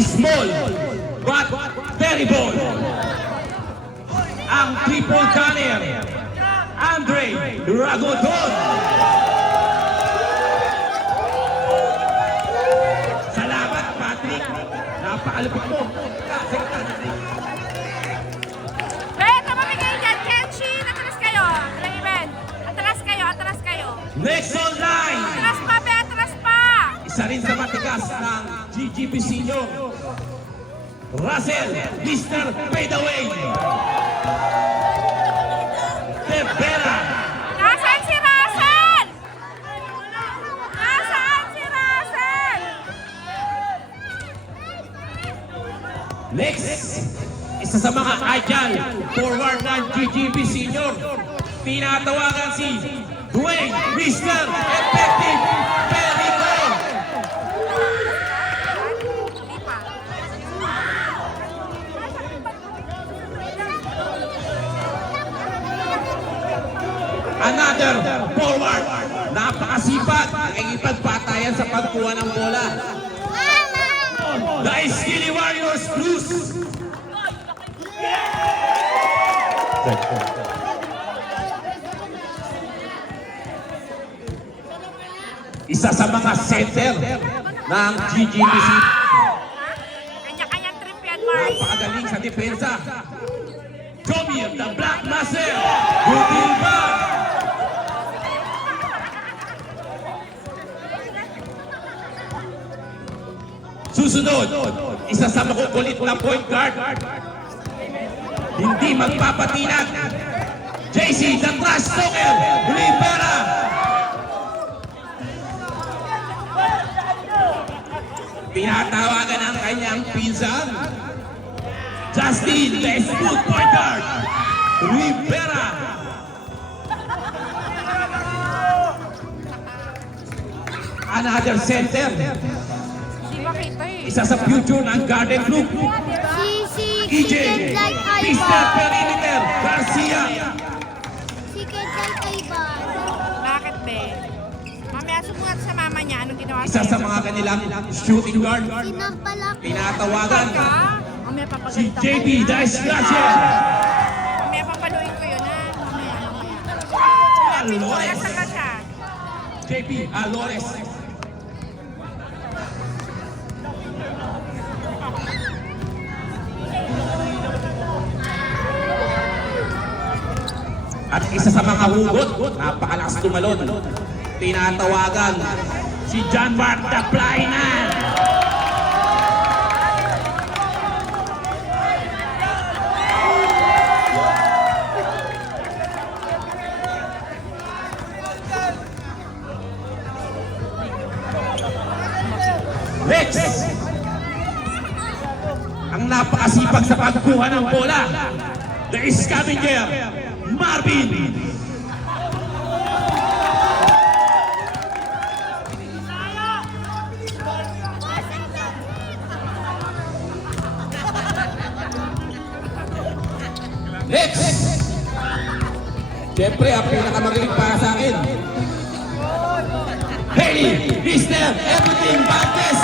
small but very bold. Ang triple gunner, Andre Ragodon. Salamat, Patrick. Napakalupit mo. Beto, mamigay dyan. Kenshin, atras kayo. Walang event. Atras kayo. Next online. Atras pa, be, atras pa. Isa rin sa matigas ng GGP Senior, Russell, Mr. Fadeaway. De Vera. Nasaan si Russell? Nasaan si Russell? Next, isa sa mga idol forward ng GGP Senior, tinatawagan si Dwayne Mr. Effective Perico. Another forward, napakasipag, nakikipagpatayan sa pagkuha ng bola. The Skilly Warriors Blues. Isa sa mga center ng GGBC. Kanya-kanyang trip yan, Mars. Napakagaling sa depensa. Joby, the Black Master. Gutilba. Susunod, isa sa makukulit na point guard. Hindi magpapatinag. JC, the Trash Talker, Rivera. Tinatawagan ang kanyang pinsan. Justin, the smooth point guard, Rivera. Another center. Di ba kita eh? Isa sa future ng Garden Group. Si EJ, Kenjal Mr. Kaiban. Perimeter, Garcia. Si Kenjal Kaiban. Bakit, be? Mamaya sumunod sa mama niya. Anong ginawa Isa sa mga kanilang shooting guard. Sinampalak. Tinatawagan Mamaya si papagalitan JB ko yan. Dice Garcia. Mamaya papaluin ko yun, ha? Mamaya. Alores. Nasaan ba siya? JP Alores. At isa sa mga hugot, napakalakas tumalon. Tinatawagan si John Mark Daplainan. Next, ang napakasipag sa pagkuha ng bola, the scavenger, Marvin. Next, siyempre ang pinakamagaling para sa akin, Haley, Mr. Everything Bantes.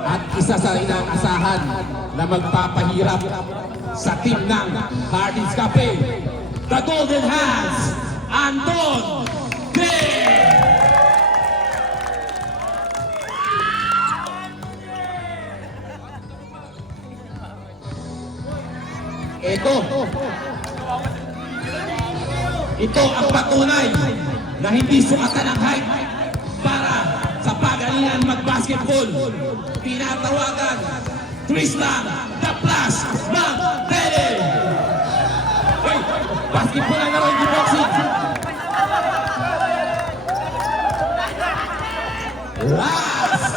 At isa sa inaasahan na magpapahirap sa team ng Hardins Cafe, the Golden Hands, Anton De. Ito ang patunay na hindi sukatan ang height para sa pagalingan mag-basketball. Tinatawagan Tristan the Plus Magdele. Uy, basketball na naman, hindi boxing. Last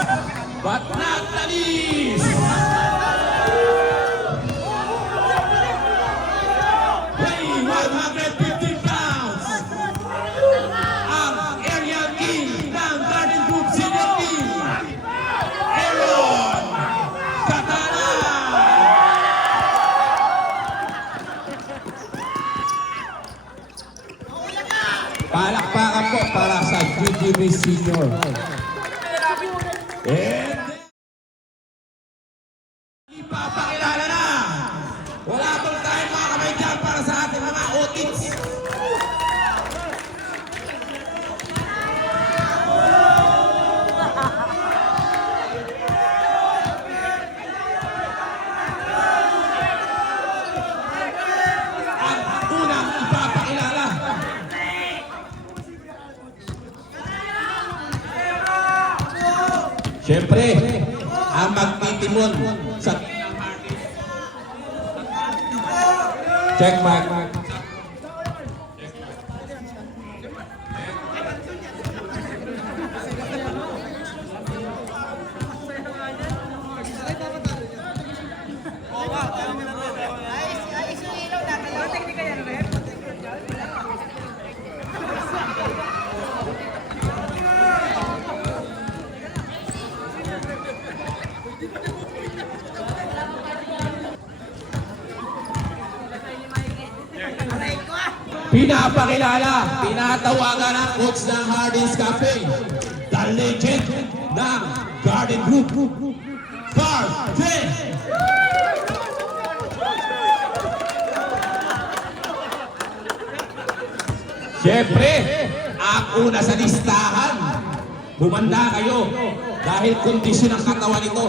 but not the least, weighing 150 pounds, ang area king ng Garden Group Senior Team, Aaron Katana. Para Chris Sr. And ipapakilala na! Wala bang tayong mga kamay dyan para sa ating mga otits? Ang unang ipapakilala. Siyempre, ang magtitimon sa check mark. Pinapakilala, pinatawagan ang coach ng Hardin's Cafe, the legend ng Garden Group, Carl Jen. Siyempre, ang una sa listahan, bumanda kayo dahil kondisyon ang katawan nito.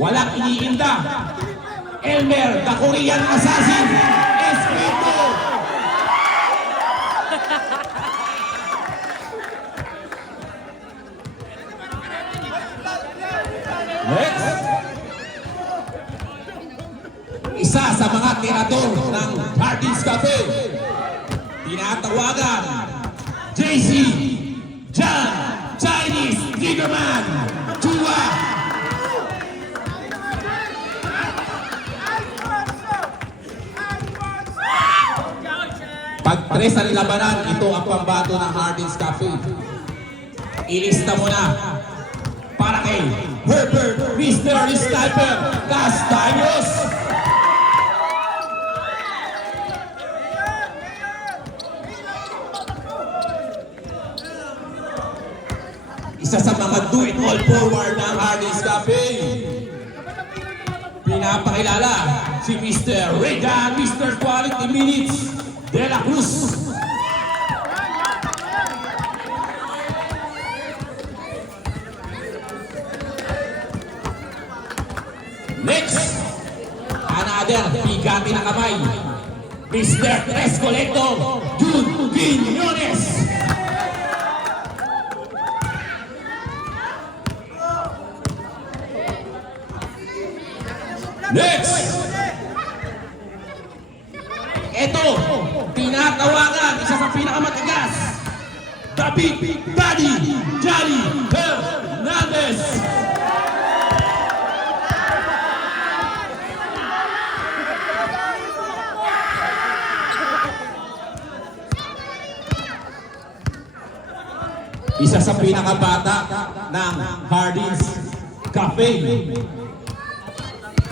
Walang iniinda. Elmer, the Korean Assassin, Espito. Next. Isa sa mga tirador ng Hardin's Cafe. Tinatawagan, JC, John, Chinese, Diggerman, Chua. Pagpre sa labanan, ito ang pambato ng Hardin's Cafe. Ilista mo na para kay Herbert Mr. Sniper Castaños. Isa sa mga do-it-all forward ng Hardin's Cafe. Pinapakilala si Mr. Regan, Mr. Quality Minutes de la Cruz. Next, another bigati na kamay, Mr. Tres Colecto, Jun Quiñones. Next, ito, tinatawagan, isa sa pinakamatigas, the Big Daddy Johnny Hernandez. Isa sa pinakabata ng Hardin's Cafe.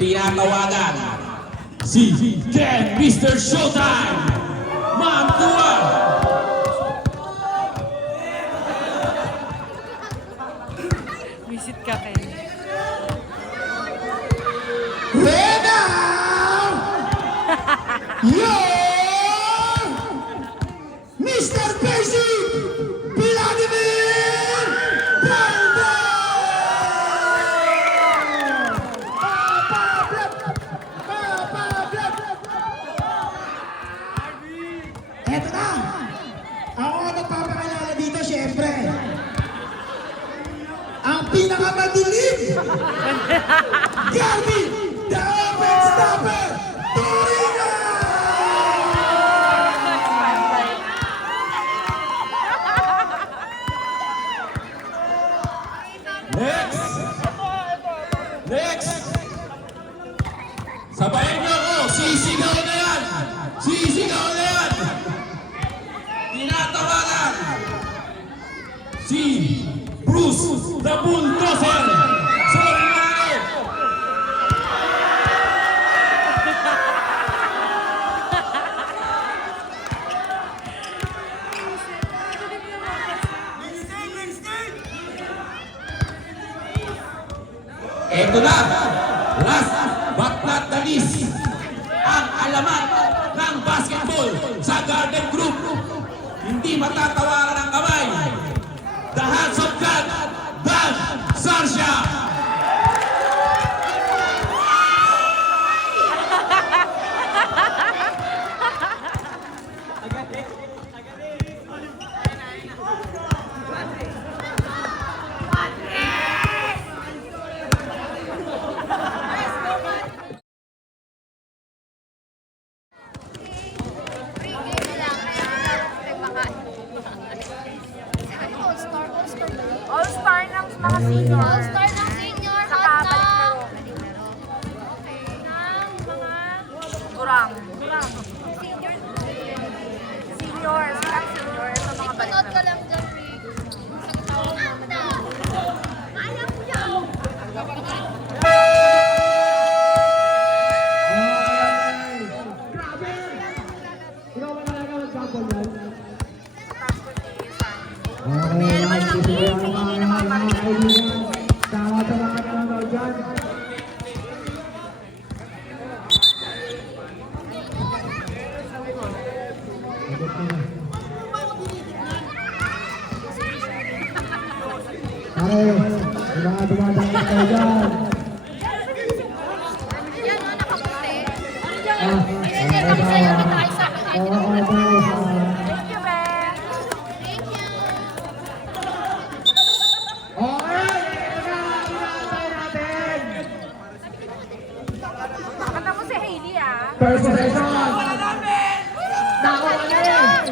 Tinatawagan si Ken Mr. Showtime Mantua. Visit ka kayo. Rena! Yo! Mr. Basic! Vladimir! Baldo! Eto na! Ako ang nagpapakilala dito, syempre. Ang pinakamadilim! Garvin, the open stopper, Torino! Next! Next! Sabayan niyo ako! Sisigaw na yan! Sisigaw na yan! Tinatawagan si Bruce the Bulldozer Solimano. Ito na, last but not the least, ang alamat ng basketball sa Garden Group. Hindi matatawaran ang kamay. The hands of God, Dan Sarsha. All-star ng mga senior. All-star ng senior Saka at balik ng... laro. Okay. Ng mga... Gurang. Senior. Senior. Silang senior. Ito mga balik Panood ka laro. lang dyan, Rick. Isang taon naman. Alam ko yan! Grabe! Ikaw ba talaga mag-couple yan? Transportation. Okay, naman ang sisigaw team, ang hindi mga naman mga kaibigan. Shoutout sa mga nanonood dyan. Okay, yung mga dumadaan kayo dyan. Yan, no, nakaputi. Ah, Pinagyan kami sa'yo, kita ay sa akin. oo, okay. Thank you, Ben. Thank you. Okay, ito na, inaantay natin. Kanta mo si Hailey, ah. First possession. Nakuha niya eh.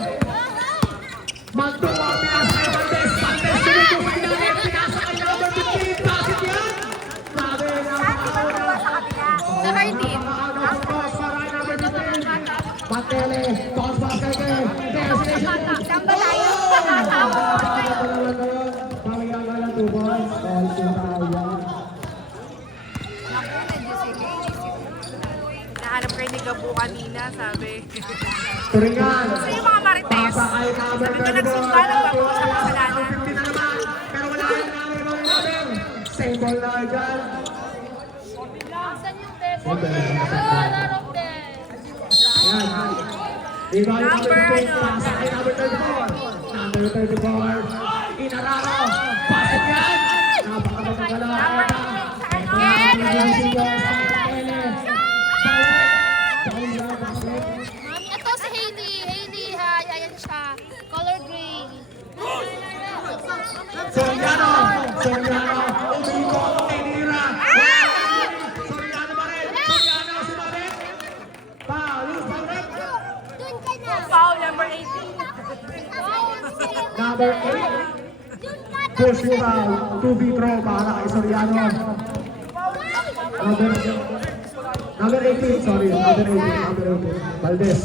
Magtuwa, pinasa kay Valdez. Valdez, sinuto sa ilalim. Pinasa kay number 15. Bakit yan? Grabe, Saan di ba napakauna. tuwa sa kabila? Sa Hardin. Napakauna si Boss para kay number 15. Matele, toss pass kay Kay. Destination. Samba tayo. Pamigyan 2 points. All team tayo yan. Nahanap kayo ni Gabo kanina, sabi. Turingan. Gusto yung mga marites. Pasa kay number Sabi ko 34. nagsumba ng Gabo sa kasalanan. 15 na naman. Pero wala yung number. Same ball na dyan. Saan yung bebo? Laro, Ben. Ayan. Iba yung number 15. Number, Pasa kay number 34. Number 34. Inararo. Pasok yan. Napakabagong galaw. Number Ito. 8 sa ano? Ito ang nagising ko sa Matele. Ito si Hailey. Hailey, hi. Ayan siya. Color gray. Soriano. Soriano. Umikot. Tinira. Soriano pa rin. Soriano. Sumalik. Paulus. Paulus. Doon ka na. Foul number 18. Number 8. Push foul. 2B throw para kay Soriano. Number 18. Sorry. Number 18. Number 18. Valdez.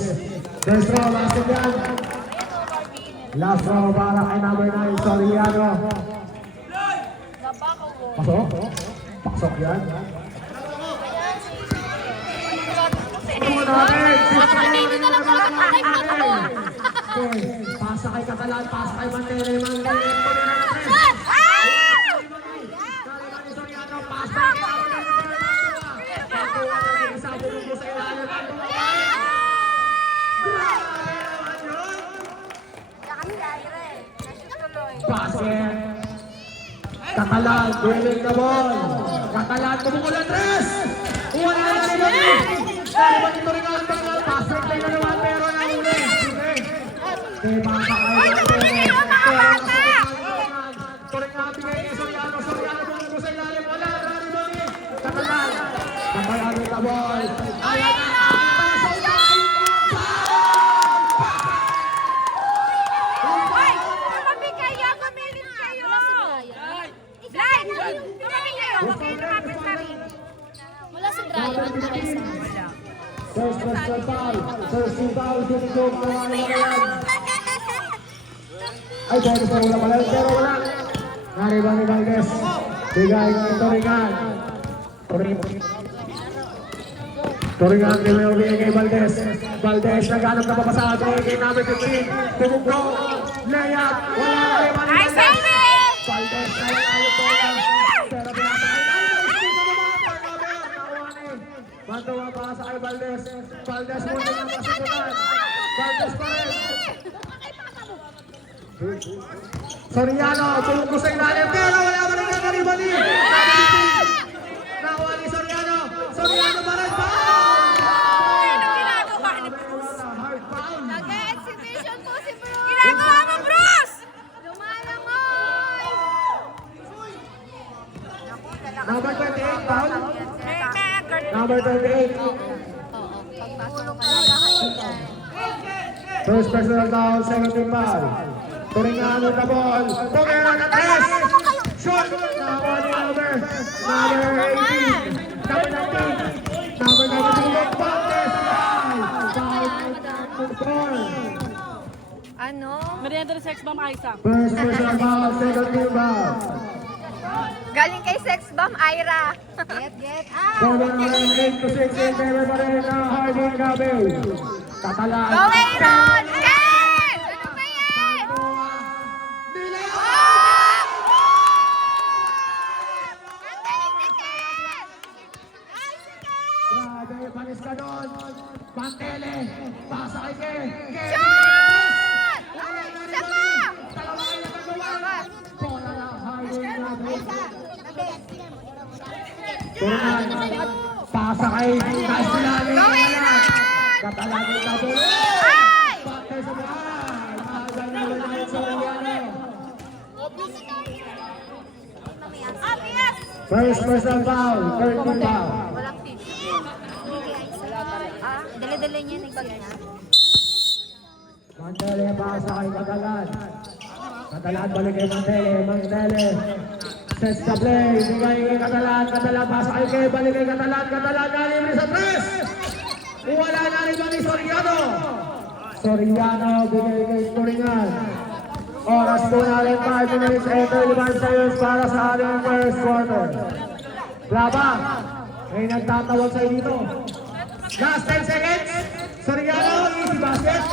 First throw. Last yan. Last throw para kay number 9. Soriano. Pasok. Pasok yan. Tulungan natin. Hindi na lang pala katay pa ako. Okay. Pasa kay Catalan. Pasa kay Mandela. Mandela. Soriano. Pasa kay basket. Katalan, winning the ball. Katalan, tumukul ang tres. Wala na si Bani. Dahil ba dito rin ang tangal? Basket play na naman, pero nahuli. Sige. Basa kayo ng pere. Turing natin ngayon, Soriano. Soriano, tumukul sa ilalim. Wala, Rani Bani. Katalan. Katalan with the ball. Ayan na. Ay! Tumabi kayo! Gumilit kayo! Blind! Tumabi kayo! Huwag kayo lumapit sa ring. Wala si Brian. First personal foul. First two fouls. Dito ko. Ay, bonus na wala pala. Pero wala. Nariba ni Valdez. Bigay ng Turingan. Turingan din may ubigay kay Valdez. Valdez naghanap na papasada kay number 15. Bumugro. Layup. Wala na rin ni Nice Valdez. saving! Valdez na yung ayot ko lang. Pero pinapakay. Valdez muna yung pasikutan. Valdez pa rin. Soriano, tumuko sa ilalim, pero wala pa rin kakariban ni. Nakuha ni Soriano. Soriano pa rin. Ano ginagawa ni Bruce? Hard foul. Nag-exhibition po si Bruce. Ginagawa mo, Bruce! Lumalangoy. Number 28, foul. Record. Number 28. Pagpasok ka na lahat dyan. First personal foul, second team foul. Turingano the ball. Pumera na tres. Shot. Nakuha ni number 18. Number 19. Number 19. Valdez. Foul. Ano? Merienda ng sex bomb, Aisa. First personal foul, second team foul. Galing kay Sex Bomb, Ira. Get. Cover naman 8 to 6 in favor pa rin ng Harding Gabi. Tatalaan. Go, Aaron! Ken! Ano ba yan? Ang galing ni Ken! Ay, si Ken! Grabe, panis ka doon. Pantele. Pasa kay Ken. Ken. Shot! Isa pa! Dalawa na nagagawa. Bola ng Harding Gabi. Turingan. Pasa kay Castellani. Go, Aaron! Katalagin ka po. Ay! Patay sa bahay. Magal na naman sa Oriano. Obvious! First personal foul, third team foul. Walang tissue. Dali-dali niya nagsiya. Mantele pasa kay Katalan. Katalan balik kay Mantele. Mantele sets the play. Bigay kay Katalan. Katalan pasa kay Kay. Balik kay Katalan. Katalan nalibre sa tres. Wala na rin ba ni Soriano? Soriano bigay kay Turingan. Oras po natin 5 minutes and 35 seconds para sa ating first quarter. Laba, may nagtatawag sa'yo dito. Last 10 seconds. Soriano, easy basket.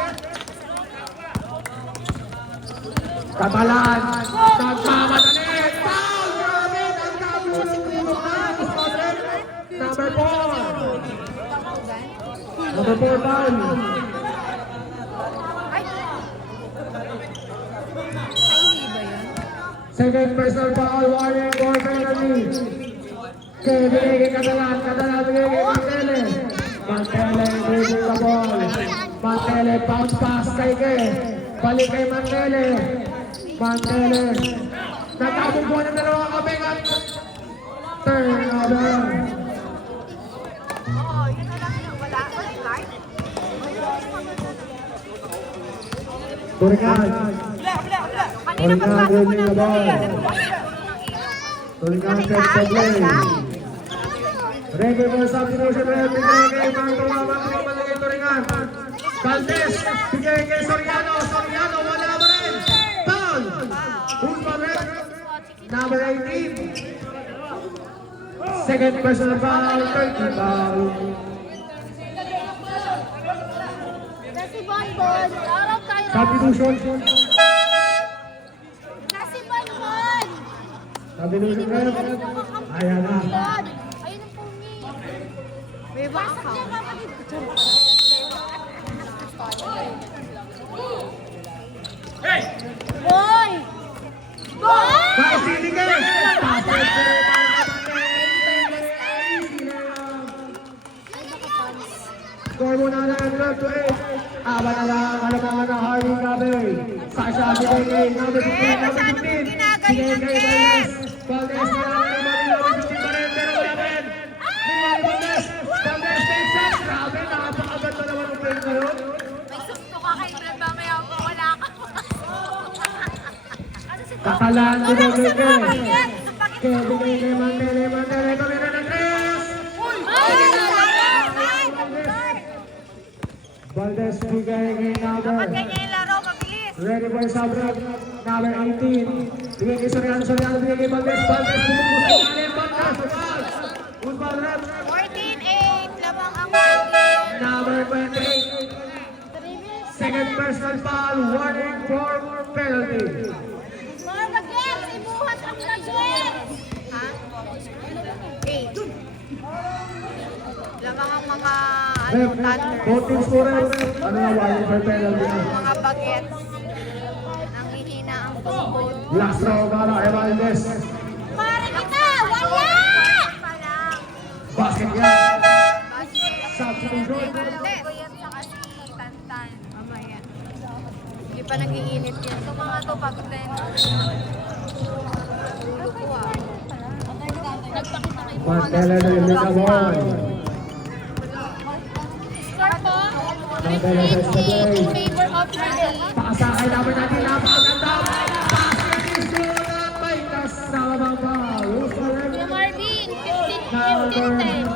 Katalan, nagmamadali. Foul! Grabe, nagkabulo ng rebound na. Scorer, number 4. Number 4 foul. Second personal foul, warning for penalty. Kaya binigay kay Katalan, Katalan binigay kay Mantele. Mantele, dribbling the ball. Mantele, bounce pass kay Kay. Balik kay Mantele. Mantele. Nagkabungbuhan ng dalawang kabing at turnover. Turingan. Turingan, dribbling the ball. Turingan sets the play. Ready for substitution. Bigay kay Mantua. Mantua kay Turingan. Valdez. Bigay kay Soriano. Soriano. Wala ba rin? Foul. Who's pa rin? Number 18. Second personal foul. Third team foul. Nasi Bonbon! Araw tayo! Substitution. Nasi Bonbon! Substitution ref. Ayan na. Ayun ang pumi. May baka. Boy! Boy! Kaisiling ka. Pasok ko. Score muna na ang 12-8. Aba na lang ang alamangan ng Harding Gabi. Sasha bigay kay number 15, number 15. Bigay kay Valdez. Valdez na lang ang naman number 15 pa rin. Pero wala pa rin. Bigay kay Valdez. Valdez takes up. Grabe, napakaganda naman ang play na yun. May susto ka kay Brad, mamaya wala ka. Kakalaan ko na bigay. Kaya bigay kay Mantele. Mantele, tumira ng 3. Valdez bigay kay number. Ganyan yung laro, mabilis. Ready for sub-rep, number 18. Bigay kay Soriano, Soriano, bigay kay Valdez, Valdez, bumubus sa kalim, Valdez, Valdez. Football rep, 14-8, lamang ang mali. number 28. Second personal foul, warning for penalty. Mga bagets! Ibuhat ang bagets! Ha? 8. Lamang ang mga Ref, both teams po rin. Ano na, wild for penalty. Mga bagets. Nanghihina ang tungkol. Last row para kay Valdez. Pare kita! Wala! Basket yan. Substitution. Yan sa kasi tantan. Mamaya. Hindi pa nag-iinit yun. Ito mga to pag then. Martela na yung nakabol. Score to? Martela sa play. In favor of Marley. Pakasakay namin natin napakaganda. Basket is good at may kasama pa. Who's the ref? Kuya Marvin, 15-10.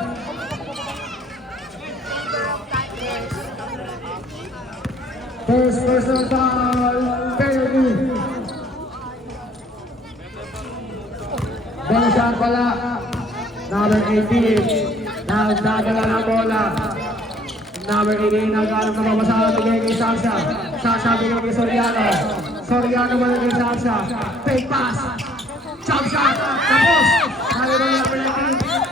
First personal foul, penalty. Balisan pala, number 18, nagdadala ng bola. Number 18, nagdadala ng mabasa, bigay kay Sasha. Sasha bigay kay Soriano. Soriano balik kay Sasha. Fake pass, jump shot, tapos. Kaya ba number 19?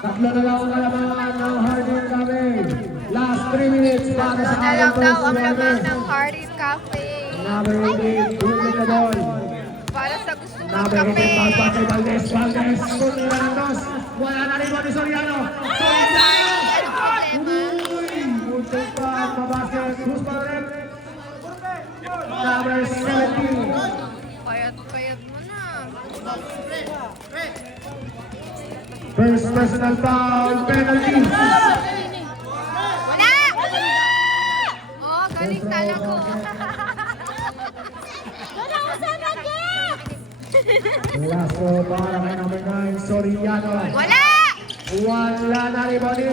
Tatlo na lang ang kalamangan ng Hardin Cafe. Last 3 minutes para sa Na lang daw ang Cafe. laman ng Hardin Cafe. Number 18, Ruben Cabol. Para sa gusto ng Number 18, kape. Palpa kay Valdez. Valdez, kunti na ng dos. Wala na rin mo ni Soriano. Soriano! Uy! Muntik pa ang mabasket. Who's pa rin? Number 17. Payat-payat mo na. First personal foul, penalty. Wala! Oh, galing talaga. Doon ako sa bagay! Last row para kay number 9, Soriano. Wala! Wala na rin mo ni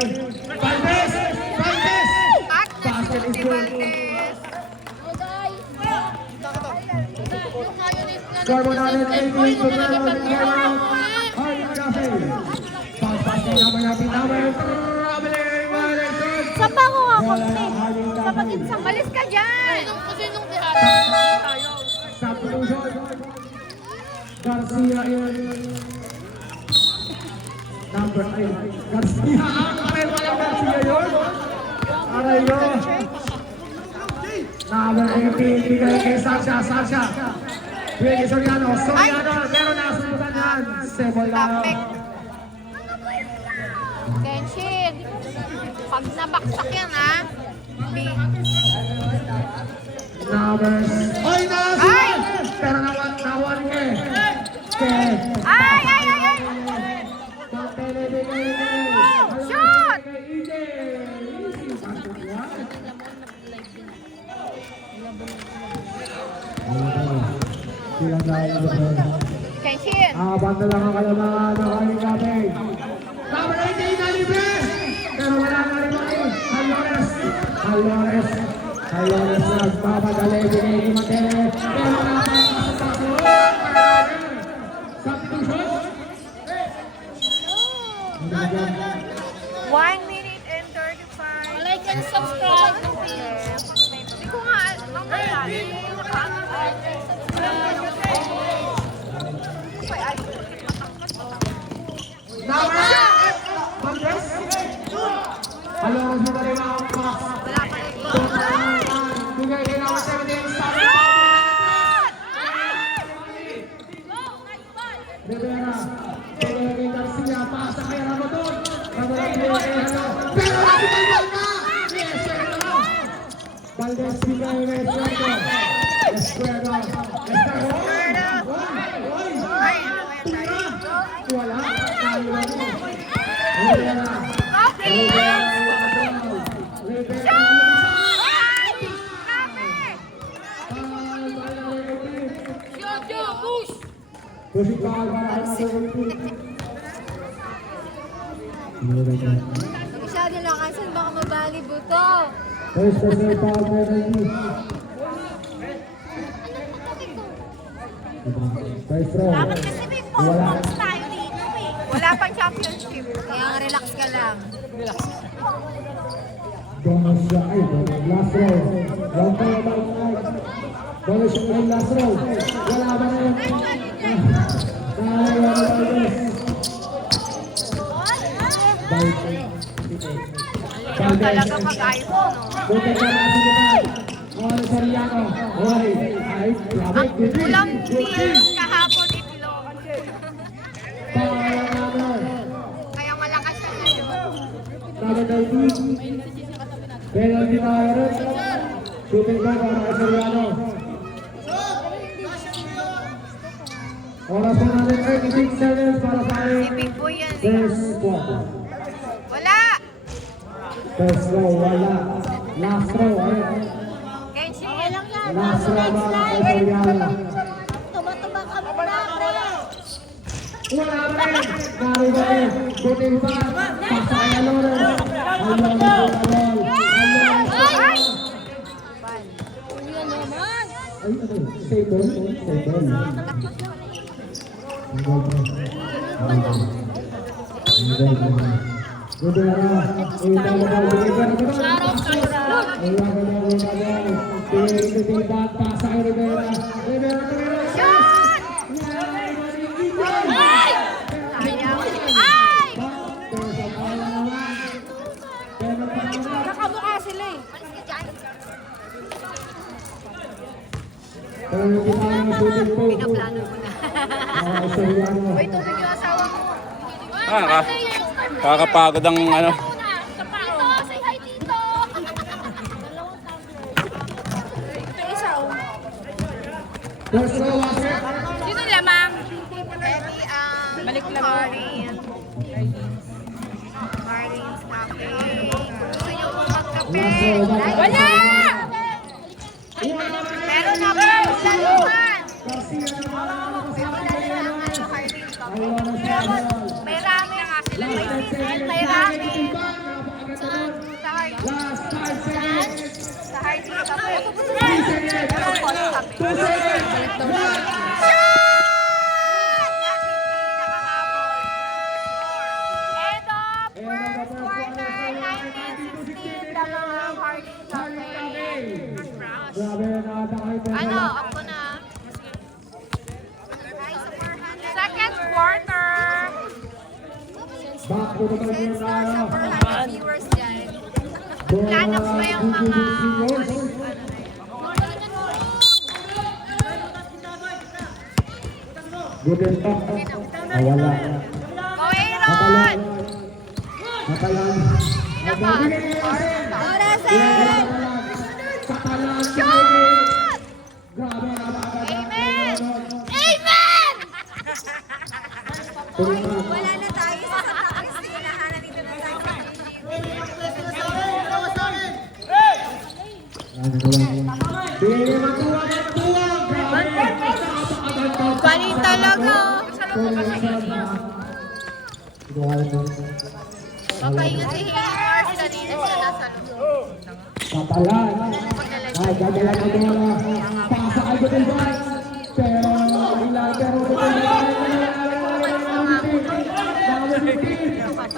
Valdez! Valdez! Back na Basket is si good. Valdez. Oday! Score mo natin 18 to 12. Hardin Cafe. Pass kay number 19, number traveling Wellington. Saan ba ako nga Wala konti? na Hardin Sa Cafe. pag-insang Malis ka dyan! Substitution. Garcia yun. Number 8. Garcia. Aray, walang Garcia yun. Aray yun. Number 18. Bigay kay Sasha. Sasha. Bigay kay Soriano. Soriano. Meron na sundan yan. Sebol na. Tapik. Kenshin. Pag nabaksak yan, ha? Number. Oy, Ay! nasulat! Pero nawan ka eh. Okay. Ay, ay, ay, ay! Pantele bigay kay. Shoot! Kay Ide. Easy. Basket yan. Sila dahil Kenshin. apat na lang ang kalamangan ng Hardin Cafe. Number 18 na libre! Pero wala na rin mali. Alores. Alores. Alores nagpapadali. Binigay ni Matele. Pero napapasok. Substitution. 1 minute and 35. Like and subscribe. Hindi ko nga, mamaya. Number 6. Valdez. Alores mo ba rin ang pass? Wala pa rin. Bigay kay number 17. Stop. Rivera. Bigay kay Garcia. Pasa kay Ramadon. Ramadon bigay kay Hano. Pero lagi Valdez na! Yes, sir. Valdez bigay kay Escuero. Escuero. Escuero. Oy! Ay, Tira! Wala. Kaliwa mo. Rivera. Coffee! Rivera. Pushing ball para kay number 18. Masyado lakasan, baka mabali buto. First personal foul penalty. First throw. Dapat kasi may Wala. pom-poms tayo dito eh. Wala pang championship. Kaya relax ka lang. Bonus siya ay last row. Long time about night. Bonus siya ay last row. Wala ba na yun? Ayaw talaga mag-iPhone, no? Buti ka na sa kita. Ano sa Riano? Hoy, ay, grabe. Ulam tears kahapon itlog. Kaya malakas siya ngayon. Penalty na rin. Shooting ball para kay Soriano. Oras na natin 36 seconds para sa Si ating Big Boy yan. first quarter. Wala! First row, wala. Last row, ayun. Kenshi! Last row para kay Soriano. Tumataba ka muna, pre. Wala pa rin. Narito rin. Shooting ball. Pasa kay Aloro. Aloro sa ball. Ay! Yan naman. Ay, ano? Stay ball. Stay ball. Ayaw. Ay! Kakamukha sila eh. Pinaplano ko na. Uy, tubig yung asawa ko. Kakapagod ang ano. Tito, say hi, Tito. Isa oh. First row, Sino lamang? Emi ang Karin. Karin's Cafe. Gusto niyo po magkape? Wala! Meron na po laluhan. May ramen nga sila. May ramen. Sa Harding Cafe. Meron po ng kape. End of first quarter, 1916, dalawang Harding Cafe. Ano, ako na. Second quarter. Sensor sa 400 viewers dyan. Plano ba yung mga... Good and top. Wala. Oh, Aaron! Matalan. Sino ba? Orasen! Shoot! Amen! Amen! Wala na tayo sa Santa Cristina. Nandito na tayo sa Bali talaga. Papahinga si Hayward. Kanina siya nasa loob. Katalan. Ay, gagalan na bola. Pasa kay Gutulban. Pero, ilan, pero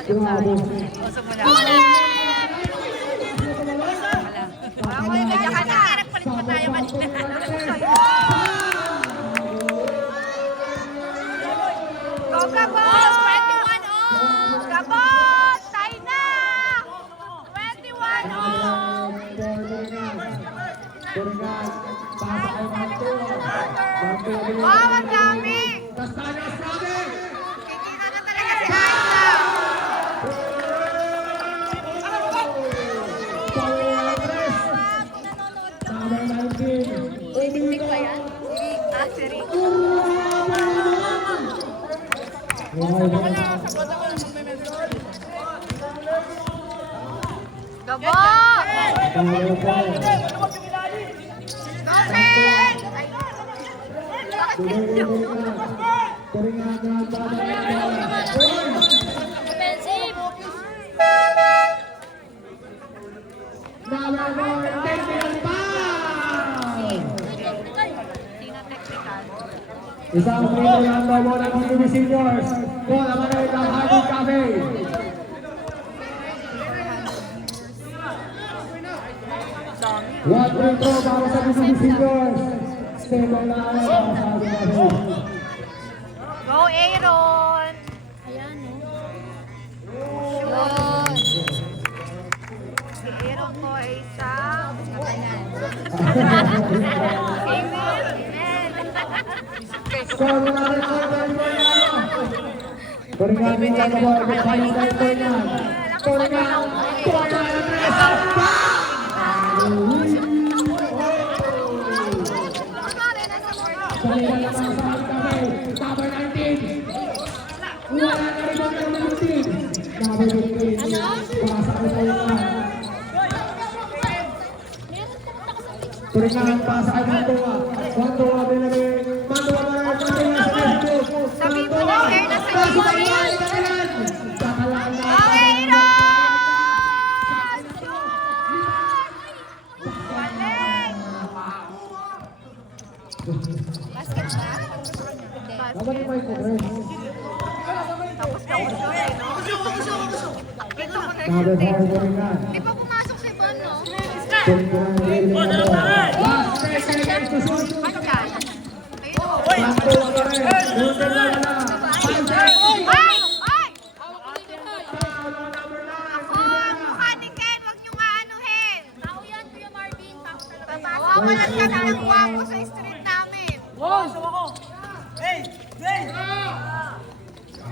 Grabe. Ulit! Medyo ka na. Nagpalit mo tayo kanina. Go, Gabos! 21 all! Gabos! Tayo na! 21 all! Wow, ang dami! Kikita na talaga si Aisha! Hindi ba yan? Ah, si Rico. Gabo! Isang photo ng lobo ng PBB Seniors. Bola Manila Harding Cafe. free throw para sa BCB Seniors. Stay by lang para sa BCB. Go, Aaron! Ayan, no? Yun. Si Aaron po ay isang... Amen! Score mo natin po, Toringan mo lang po, final time po niyan. Toringan, Kanina lang ang sahal kami. Number 19. Wala na rin ang number 15. Number 15. Pasa ko po yan. Turingan, pasa kay Mantua. Mantua, binali. Mantua na rin. Sabi mo na, Air, nasa iyo yan! Kakalaan na. Go, Aaron! Balik! Basket ba? Dapat mo ito, Chris. Tapos na uso eh, no? Ito ko na Number shoot eh. 4, Turingan. Di ba pumasok si Bon, no? Last 10 seconds to shoot. Ano yan? Ayun o. Mantua pa rin. Buntin na wala. 5 seconds. Ay! Ay! Foul on number 9. Ako, mukha ni Ken, huwag niyo maanuhin. Tao yan, Kuya Marvin. Tao talaga. Mawawalan ka na ng guwapo sa street namin.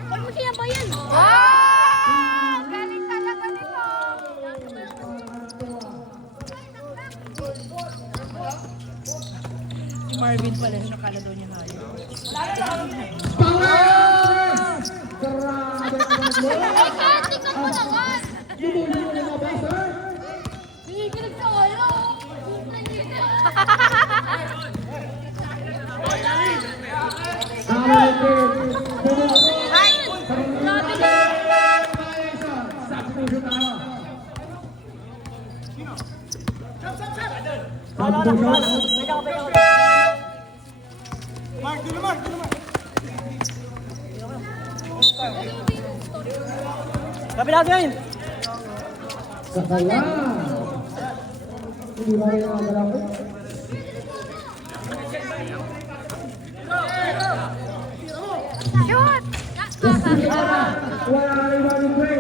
Huwag mo siya ba yan? Wow! Galing talaga nito. Si Marvin pala yung nakala daw niya hayo. Power! Grabe ka naman. Ay, Kat, tingnan mo naman. Lumulong mo na ba, sir? Hinigilig sa oyo. Number 15. Ay! Substitution tayo. Substitution. Sakala. Hindi ba rin ang galaw ko? Shoot! Wala na rin mga play.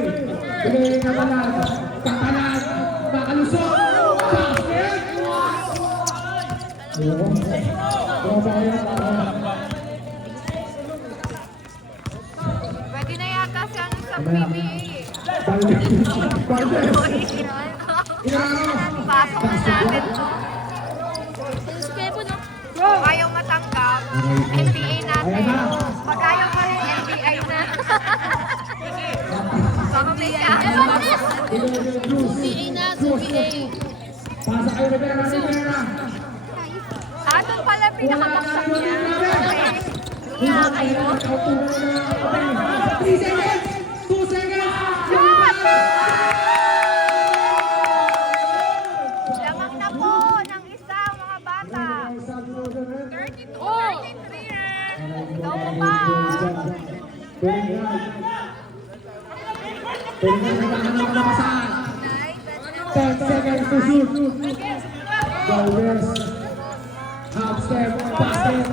Piliin na malag. Kakalan. Makalusot. Basket. Ayun. Tropa kayo. Pwede na yata siyang isang PBA eh. Balde. Inano. Pasok na natin. Skebo, no? Kung ayaw matanggap, NBA natin. Pag ayaw pa rin, NBA na. Baka may kaano. CA na, CA. Pasa kayo na pera. Pera. Atong pala pinakabaksak niya. Nga kayo. 3 seconds. 2 seconds. Lamang na po ng isa mga bata. 32-33 Go pa! Pwede 10 seconds to shoot. Galdez. Half step. Basket.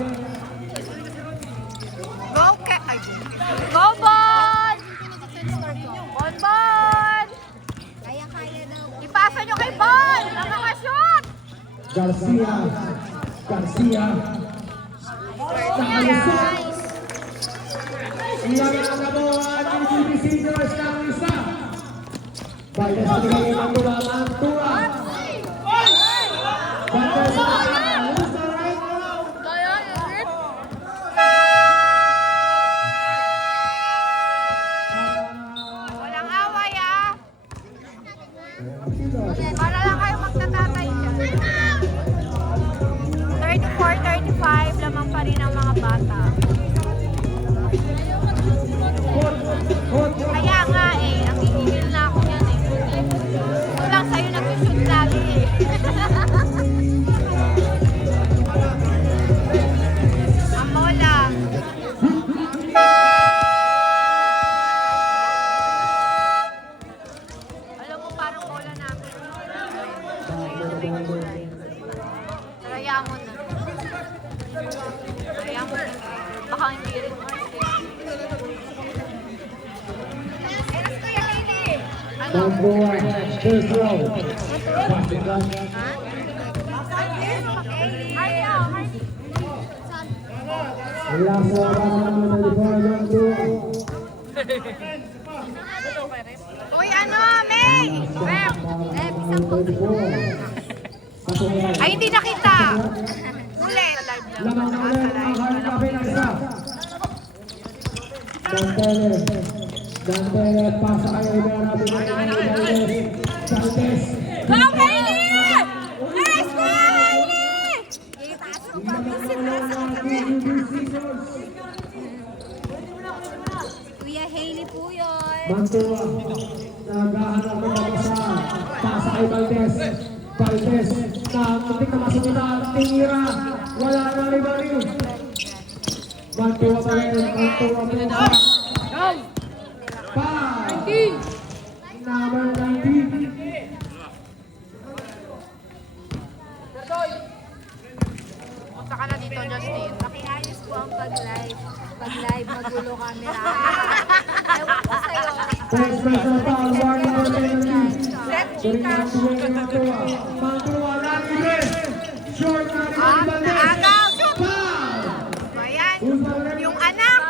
Go, ay, go, Bon! Bon, Bon! Kaya na. Ipasa nyo kay Bon! Na makashoot! Garcia. Garcia. Nakalusot. Ilang ang nabuhan ng BCB Seniors ng isa. Bayan sa tingin ng tuwang tuwa. Bantay sa kanya. Lusa right now. Kaya, Edric. Walang away, ah! Para lang kayo magtatatay dyan. 34-35 lamang pa rin ang mga bata. Kaya nga eh, nangingigil na ako yan eh. Ito lang sa'yo nag Baka hindi rin. Number 1, first row. Basket gun. Last one, number 2. Uy, ano, May! Ay, hindi nakita. Ulit. Lamang na ulit ang hanapin ng isa. Dantele, pasa kayo na natin ng Saltes. Go, Hailey! Nice go, Hailey! Itaas mo pa. Kuya Hailey po yun. Mantua, naghahanap ng pabasa. Pasa kay Valdez. Valdez, na muntik na masunutan. Tinira, wala na rebound. Mantua pa rin, Mantua pa rin. Number 19. Punta ka na dito, Justin. Pakiayos po ang pag-live. Pag-live, magulo camera. Ewan ko sa'yo. First person foul, bar number 20. Set Turing na Gcash. tuwing ng Mantua. Mantua, Rodriguez. Short na rin ang Valdez. Agaw, shoot! Foul! Ayan. Who's foul? Yung anak.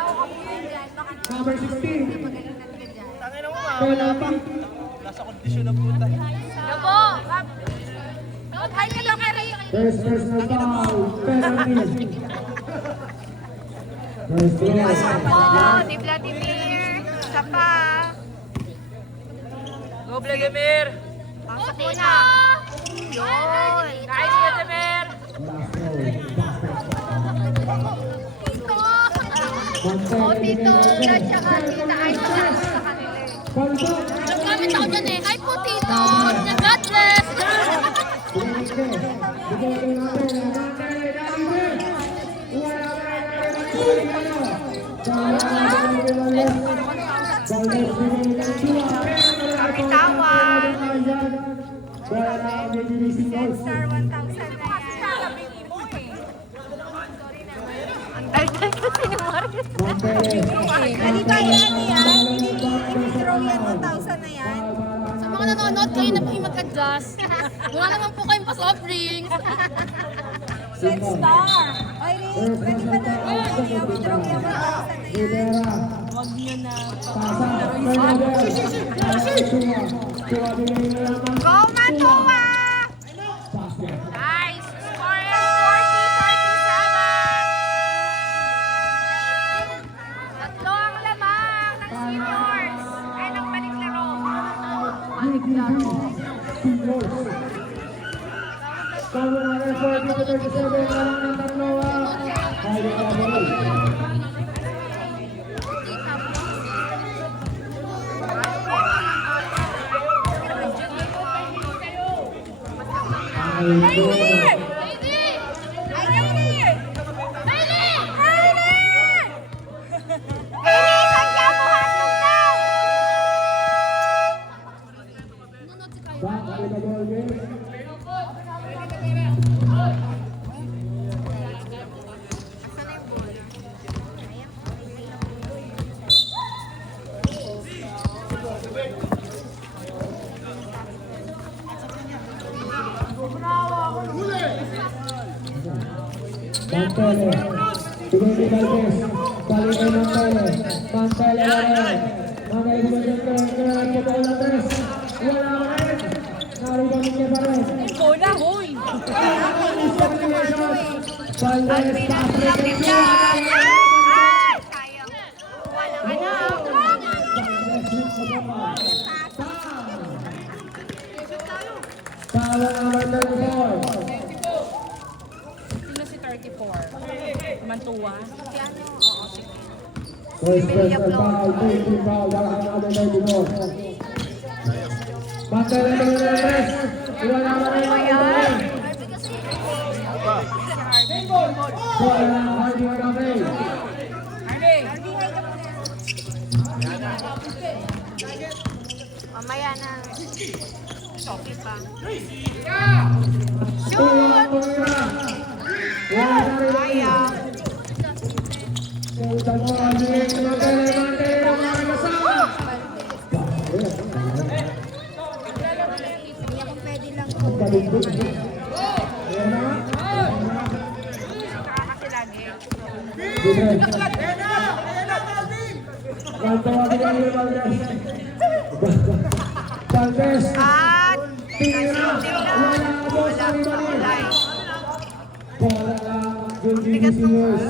Number 16. Penalty. Yabo. Ay, hello, Kari. First personal foul, penalty. First Opo, row. di Vladimir. Isa pa. Go, Vladimir! Pasok mo na. Yun. Nice, Vladimir! Last row, Tito. basket. O, Tito. At saka Tita Ay sa kanila. Palpok. Nag-comment ako dyan eh. Hi po, Tito. God bless. Star 1,000 na yan. Ang dahil ko sinumarius. Hindi ba yan yan? Throw yan 1,000 na yan. Sa mga nanonood, kayo na po yung mag-adjust. Wala naman po kayong pa-soft drinks. Send star. Ay, pwede ba natin i-withdraw yan 1,000 na yan? Huwag nyo na. Go, Mantua! Nice! Score is 40-47! Tatlo ang lamang ng seniors. Ay, ng baliklaro. Baliklaro. Hailey! Hailey! Ay, Hailey! Hailey! Hailey! Hailey, kanya mo hatlog daw! Mantele, bigay ni Valdez, balik kay Mantele, Mantele rin, Mantele bigay kay Valdez, wala ka rin, narinig niya pa rin. Bola, hoy! Valdez, Patrick, and Juan. Ay! Sayang. Walang anak. Foul number 34. Sino si 34? Mantua? First personal foul, 15 foul, dahil number 34. Mantele bigay ni Valdez, wala ka rin, wala Hardy Magabe. Mamaya na. Chocolate pa. Tulang tumira. Wala na rin. Sayang. Hindi ako pwede lang po. Kasi lagi. Valdez, At tira, wala ang boss ng Ibali. Bola lang, JGB Seniors.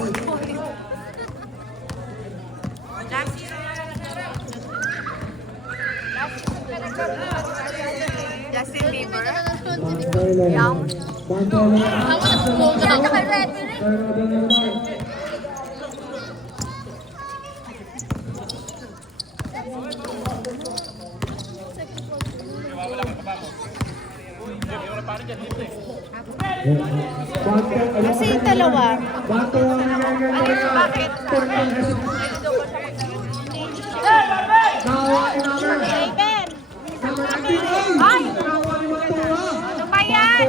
Justin Bieber. Yang. Naka-referee. Kasi yung dalawa. Bakit? Raven! Ay! Ano ba yan?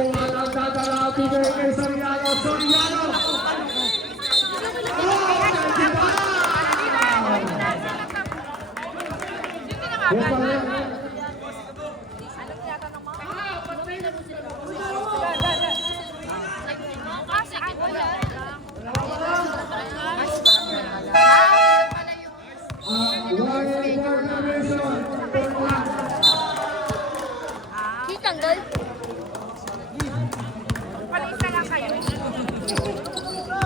Tanggal. Pala isa lang kayo.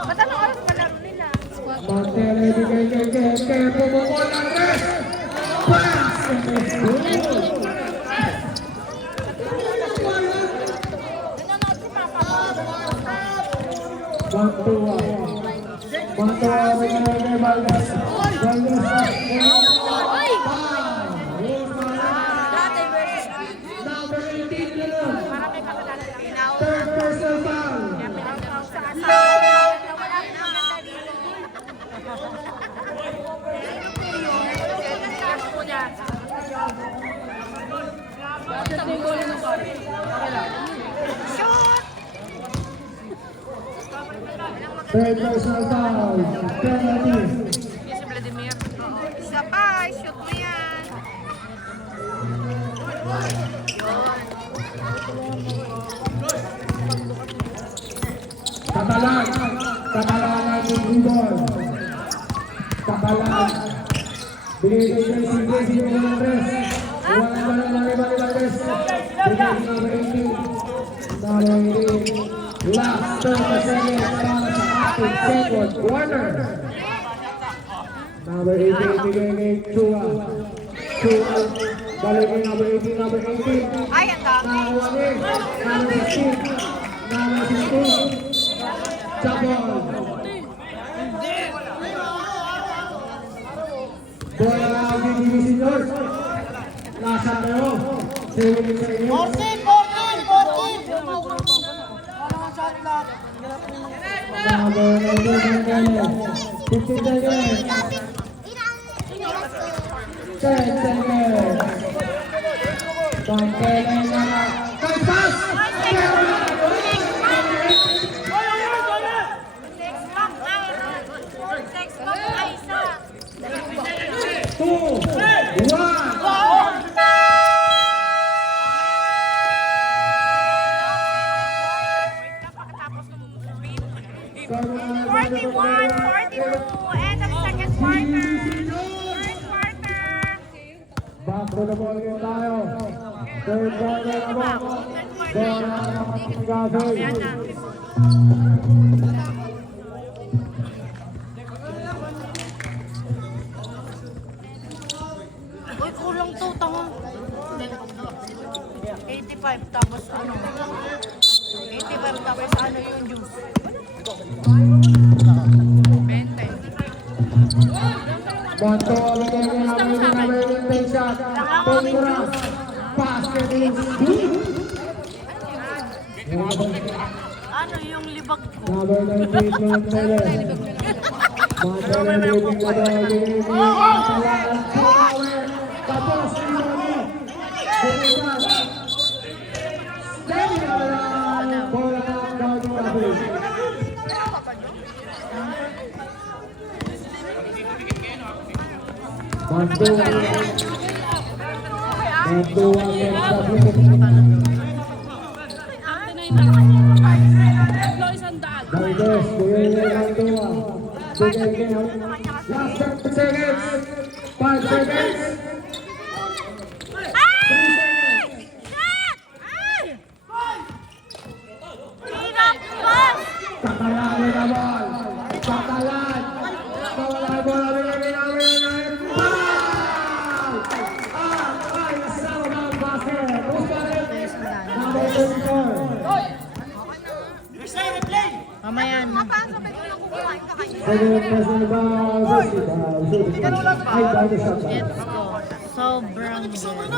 Ba't anong oras palaro nila? Nanonood si Papa. Ay! Dati versus Number 18 na lang. para may kakilala lang. Third personal foul. Third personal foul. Penalty. Si Vladimir. Isa pa, shoot mo yan. Katalan. Katalan natin Ribon. Katalan. Binigay niya si Gracie Hernandez. Wala ba na lang iba nila Hernandez. Binigay si number 18. Number 18. Last 30 seconds para sa ating second quarter. Number 18 bigay kay Chua. Chua. Balik kay number 18. Number 18. Ay, ang dami. Nakakuha ni number 16. Number 16. Chabon. Bola lang ang division North. Nasa kayo. Sewin sa inyo. 14! Number 18 Bangkele. 15 seconds. 10 seconds. Bangkele na. Kay pass! Two, one. Pagkatapos ng 41, 42, end of second quarter. Third quarter. Back to the ball game tayo. Third quarter naman. Bola ng Pagkagasoy. Ayan na. Uy, kulang to, tanga. 85 tapos ano? 85 tapos ano yung juice? 20. Monto, bigay niya namin yung number 18 shot. Tontura. Basket is good. Ano yung libag ko? Number 19, Montele. Montele, leading the ball game. Kailangan power. Tapos, Imoni. Bumita. Steady na lang. Bola ng Gaudi Cafe. Mantua. Mantua Lois ang daan. Valdez, Kuya Mantua. Sige, last 10 seconds. 5 seconds. Kakalan na ball. Kakalan. Bawala ang bola. Foul! Ay, isang ng basket. Who's got it? Number 34. Mamaya na. Second personal foul. Ay, dahil sa shot. Let's go. Sobrang good.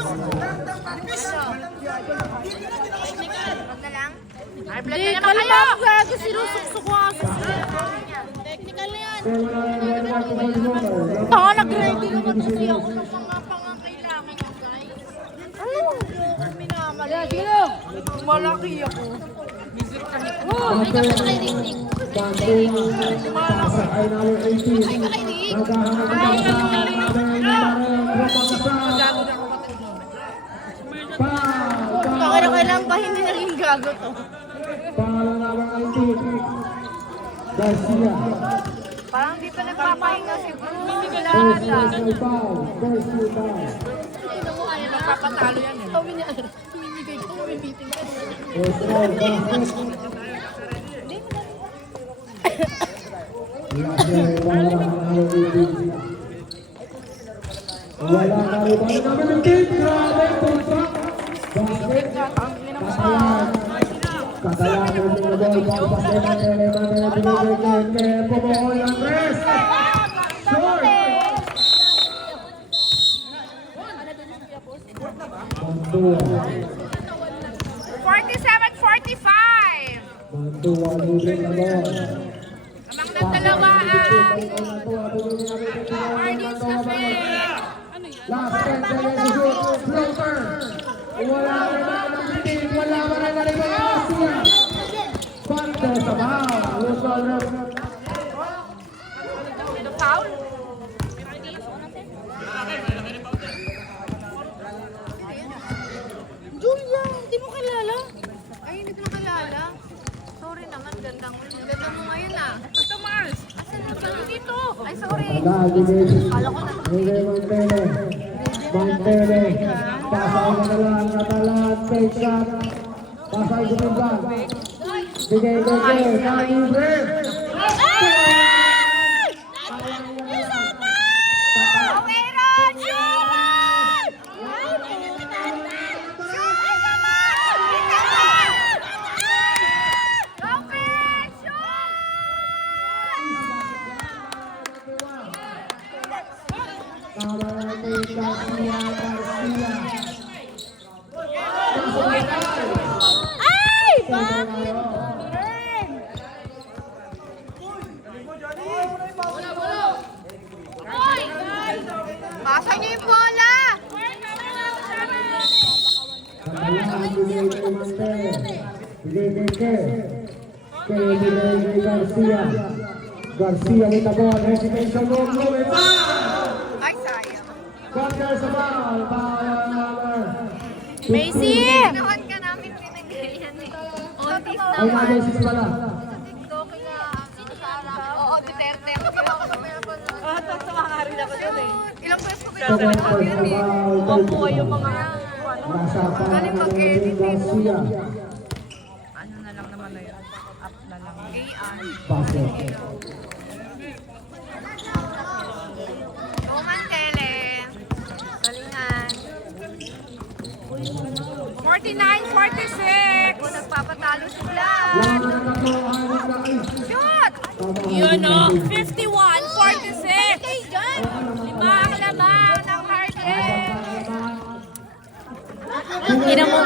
Hindi, kalma. Gago, sinusuksok ko nga sa Technical na yan. Baka nag-ready naman kasi ako. Pangangailangan nyo, guys. Minamali. Sige lang. Malaki ako. Ay, kapit kay Rick. Pasakay na yung 18. Naghahanap ng bansa. Kailangan ba hindi naging gago to? Pangalan naman 19. Garcia. Parang di pa nagpapahinga si Bruno. First personal foul. Personal foul. Papatalo yan eh. Sabi niya, mimigay ko, meeting ka. Personal basket. Wala na rin ba namin yung team? Grabe, pulsak. Basket. Katayan. Katayan mo yung ball. Pagpasay na binigay. Pumukol ang rest. Short. Mantua. 47-45. Mantua losing the ball. Amang ng dalawaan. Guardians kasi. Last 10 seconds to shoot. Floater. Wala ka rin ba ng team? Wala ka rin na rin ba yung Asia? Pante sa foul. Local rep. Ano foul? Julia, hindi mo kilala? Ay, hindi ko kilala. Sorry naman, gandang mo ngayon ah. Ito, Mars. Asan dito? Ay, sorry. Kala ko na. Mantele. Mantele. Pasay na lang. Katalan. Take shot. Pasay gumibang. Bigay ko ko. Nalibre. Okay, Ron! Shoot! Okay, shoot! Tama natin. Garcia. Garcia. Ay! Bakit? Pasa niyo yung bola! Katalan. Bigay kay Mantele. Bigay kay Ke. Ke bigay kay Garcia. Garcia with the ball. Hesitation move. Going foul. Ay, sayang. Quarter sa foul. Foul number. Macy! Ginawan ka namin pinagayan eh. Oldies Ay, naman. nag-assist pala. Sa TikTok kaya oo, Duterte. Tatawa nga rin ako dyan eh. Ilang beses ko Second pinagawa personal foul. Mabuhay yung mga Nasa pangalan ng Garcia. ano na lang naman na yun. Up na lang. Basket. Mantele. Galingan. 49-46. Nagpapatalo sila. Laman ng tatlo, hawak na is. Shoot! Yun o. 51-46. Lima ang laman ng Hardin. Ina mo.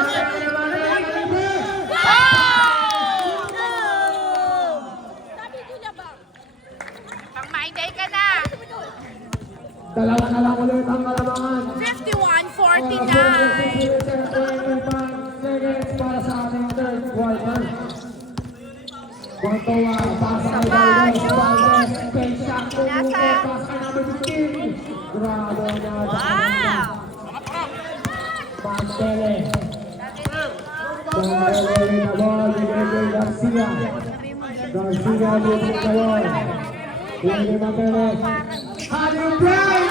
Pang my day ka na. Dalawa na lang ulit ang kalamangan. 51-49. Seconds para sa ating third quarter. Kwantowa, pasa kay Valdez. Valdez, kay Shaq. Pasa kay number 15. Grabe na. Wow! Pantele. Pantele na ball. Diego Garcia. Garcia dito sa ball. Diego Pantele. Hadron Brown!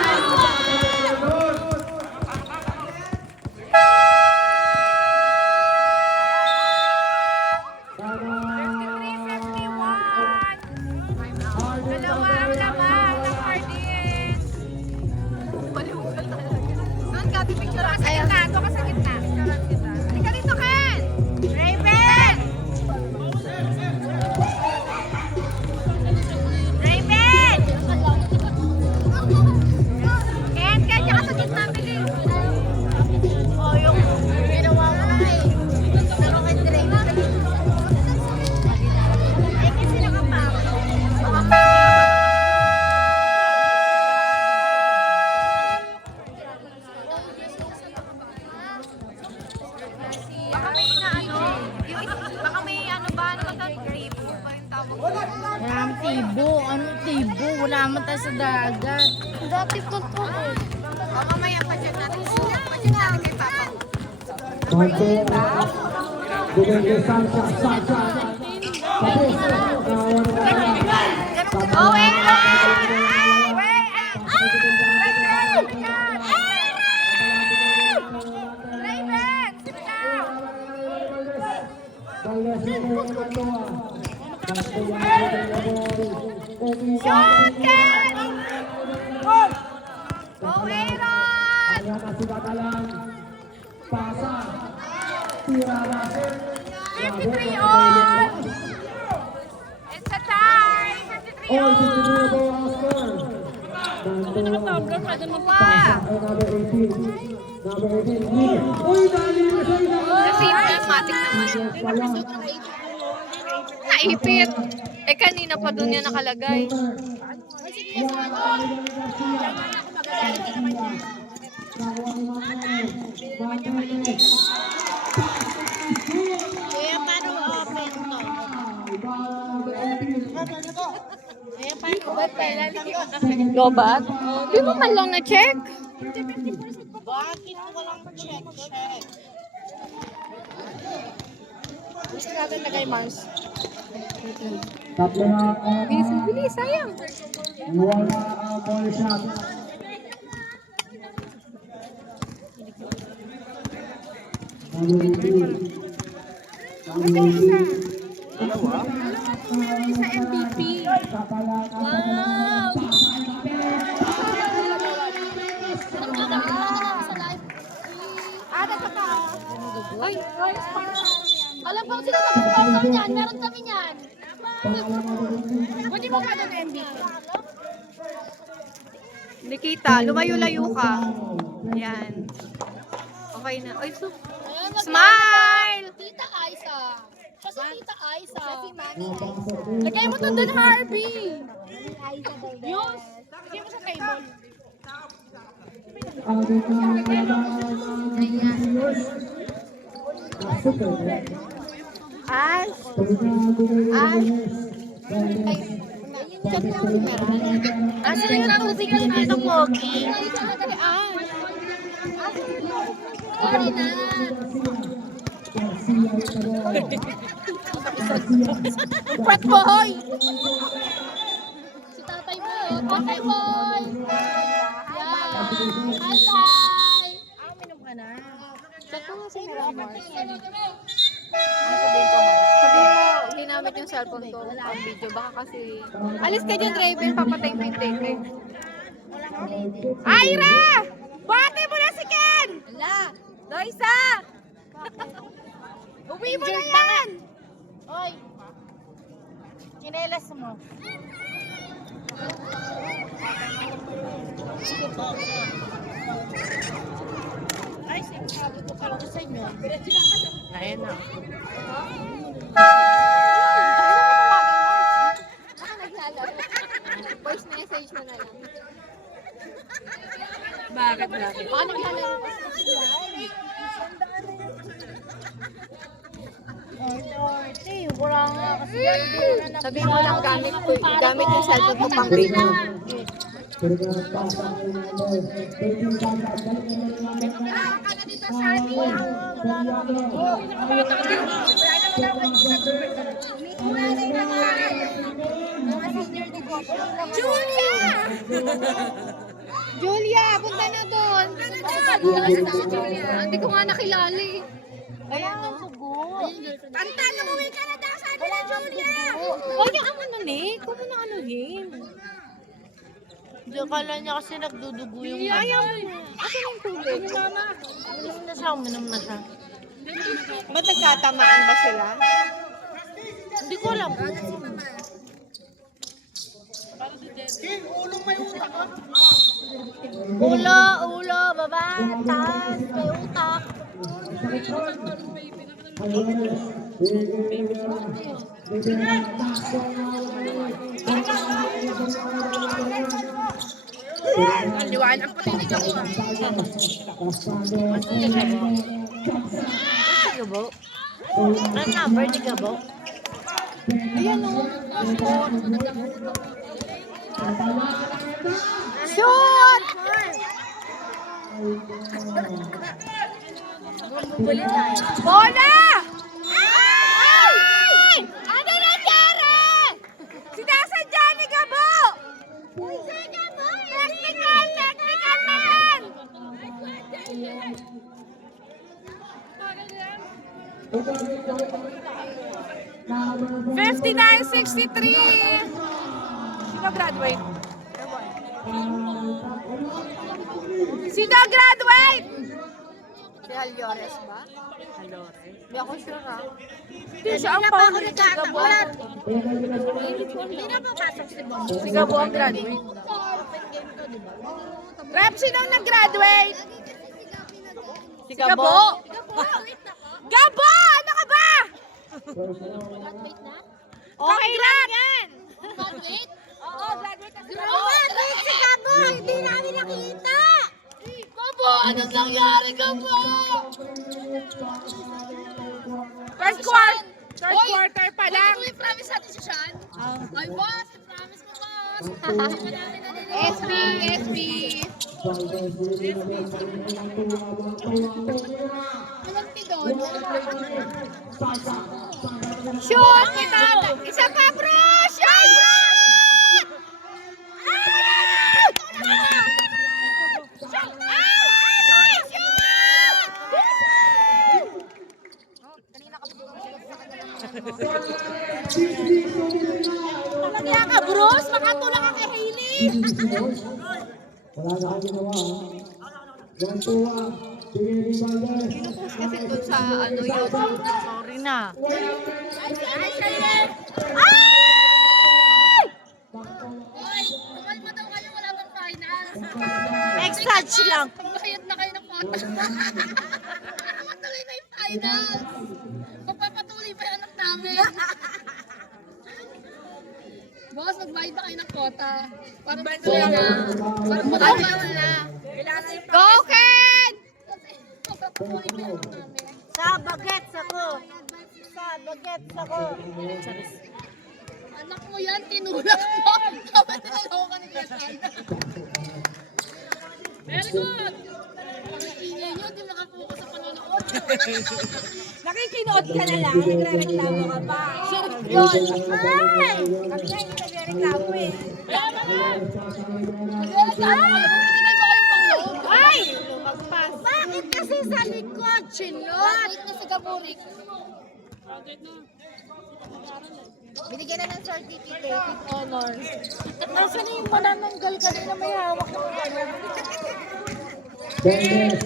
Dalawa ang laman ng Cardin. Doon ka, pipicture ka sa gitna. Doon ka sa gitna. Halika dito, Ken! Raven! Raven! Ken, diyan ka sa gitna, bilis. Oh, yung ginawa mo na eh. Pero kay Drake. Ay, kasi nakapako. Baka may inaano, baka may ano ba, ano ba ito? Tribo ba yung tawag? Walang tibo. Anong tibo? Wala naman tayo sa dagat. Dati ko to eh. O mamaya pa dyan natin. Pa-check natin kay Papa. Pantele. Diego Sancha. Sancha. Tapos. Oh, wait! Raven! Sit down! Shoot, Ken! Go, Aaron! Ayan na si Batalan. Pasa. Tira natin. 53 all! It's a tie! 53 All all! 53 na po ang score. Wow! Number 18. Number 18. Uy, dali na siya. Kasi matik naman. Naipit. Eh, kanina pa doon yan nakalagay. Kaya paano open to? Kaya paano open? Lobat? Di mo man lang na-check? Bakit walang check? Gusto natin na kay Mars. Tatlo na ang Bilis, sayang. wala ang ball shot. Number 18. Number 18. Sa MVP. Wow! Ay, Alam ko sila sa sponsor niyan. Meron kami niyan. buti mo ka doon MVP. Nikita, lumayo-layo ka. Yan. Okay na. Ay, so, smile! Tita Aiza. Siya si Tita Aiza. Siya si Mami Lagay mo to doon, Harvey. Aiza. Yus. Lagay mo sa table. Ang Ash. Asa yung tubig ng dito, Pogi? Sorry na. Pwet mo, hoy. Si Tatay Boy. Tatay Boy. Yan. Hi, Tay. Minom ka na. Check mo nga si Miramar. Sabi mo, ginamit yung cellphone ko ang video. Baka kasi... Alis ka dyan, Raven. Papatay mo yung tete. Ira! Bate mo na si Ken! Ala. Loisa! Uwi mo na yan! Oy. Chinelas mo. Ay, sinasabi ko pala ko sa inyo. Ayan na. Baka naglalaro. Voice message mo na lang. Bakit? Baka naglalaro ka sa Dorty, wala nga kasi yan. Sabi mo lang gamit yung cellphone ko pang video. Kailangan ka na dito, Shani. Julia! Julia, punta na doon. Julia, hindi ko nga nakilala eh. Ayan ang sugo. Tantan, umuwi ka na daw, sabi na Julia! Huwag niya ang ano ni? Kung ano anuhin. Hindi, akala niya kasi nagdudugo yung ayaw. Asan yung tubig? Uminom na siya, uminom na siya. Ba't nagkatamaan ba sila? Hindi ko alam. Ulo, baba, taas, may utak. Ang liwanag po tinig ako. Gabo? Ang number ni Gabo? Ayan o. Shoot! Bola! Ay! Ano nangyari? Sinasadya ni Gabo! Technical man! 59-63! Sino graduate? Sino graduate? Si Alyores ba? Alyores? Hindi ako sure ha. Hindi siya ang paulo ni Gabo. Hindi na papasok si Bob. Si Gabo ang graduate. Rep, sino ang nag-graduate? Si Gabo! Gabo! Ano ka ba? Okay lang yan! Graduate? Oo, graduate na sila. Graduate si Gabo! Hindi namin nakita! Gabo! Anong nangyari, Gabo? Third quarter pa lang. Uy, promise natin si Sean? Ay, boss! Promise mo, boss! SB! SB! Walang tidon. Shoot! Isa pa, bro! Shoot, bro! Talaga ka, Bruce! Makatulak ka kay Hailey! Wala na kayo ginawa, ha? Gantuwa, Pinili Valdez. Kasi doon sa ano YouTube. Sorry na. Ay! Hoy, tumal mo daw kayo, wala bang finals? Extra lang. Pagbayad na kayo ng quota. Para matuloy na yung finals. Magpapatuloy pa yung anak namin. Boss, magbayad na kayo ng quota. Para matuloy na. Para matuloy na. Go, Ken! Kasi magpapatuloy pa yung anak namin. Sa bagets ako. Sa bagets ako. Anak mo yan, tinulak mo. Dapat tinalaw ka ni Quezon. Very good! Ang ingay nyo, di makapokus sa panonood. Nakikinood ka na lang, nagre-reklamo ka pa. Sirip yun. Ay! Kami nga hindi nagre-reklamo eh. Ay! Lumagpas. Bakit kasi sa likod, chinot? Bakit na si Gaburik? Binigyan na ng certificate with honor. Nasaan yung manananggal kanina may hawak ng gano'n? Valdez.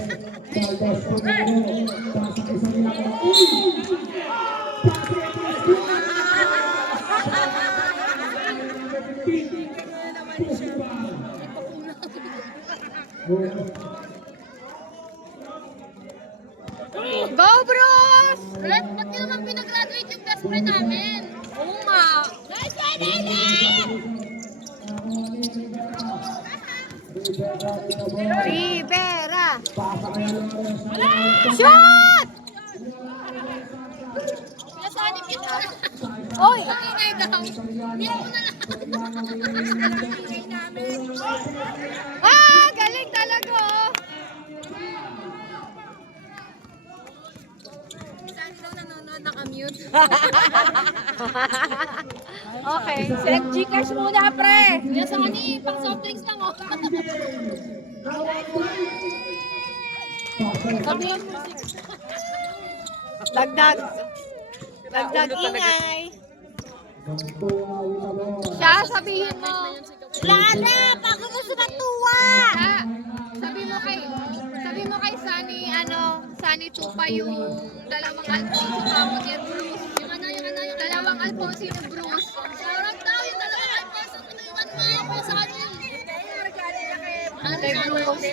Valdez po na rin. Pasok isa nila ko. Go, bros! Red, ba't nyo naman pinagraduate yung best friend namin? Oo nga. Nice one, Rivera! Shoot! Pinasanip yun na. Oy! Ingay daw. Hindi mo na lang. Ingay namin. Okay. Select Gcash muna, pre. Yan sa kani, pang soft drinks lang, oh. Sabihan mo. Dagdag. Dagdag ingay. Siya, sabihin mo. Lana, pag gusto matuwa. Sabi mo kay Sunny Tupa yung dalawang Alfonso Camot yan, Bruce. Yung dalawang Alfonso yung Bruce. Sarap daw yung dalawang Alfonso. Inuwan mo ako sa kanya. Kay Bruce.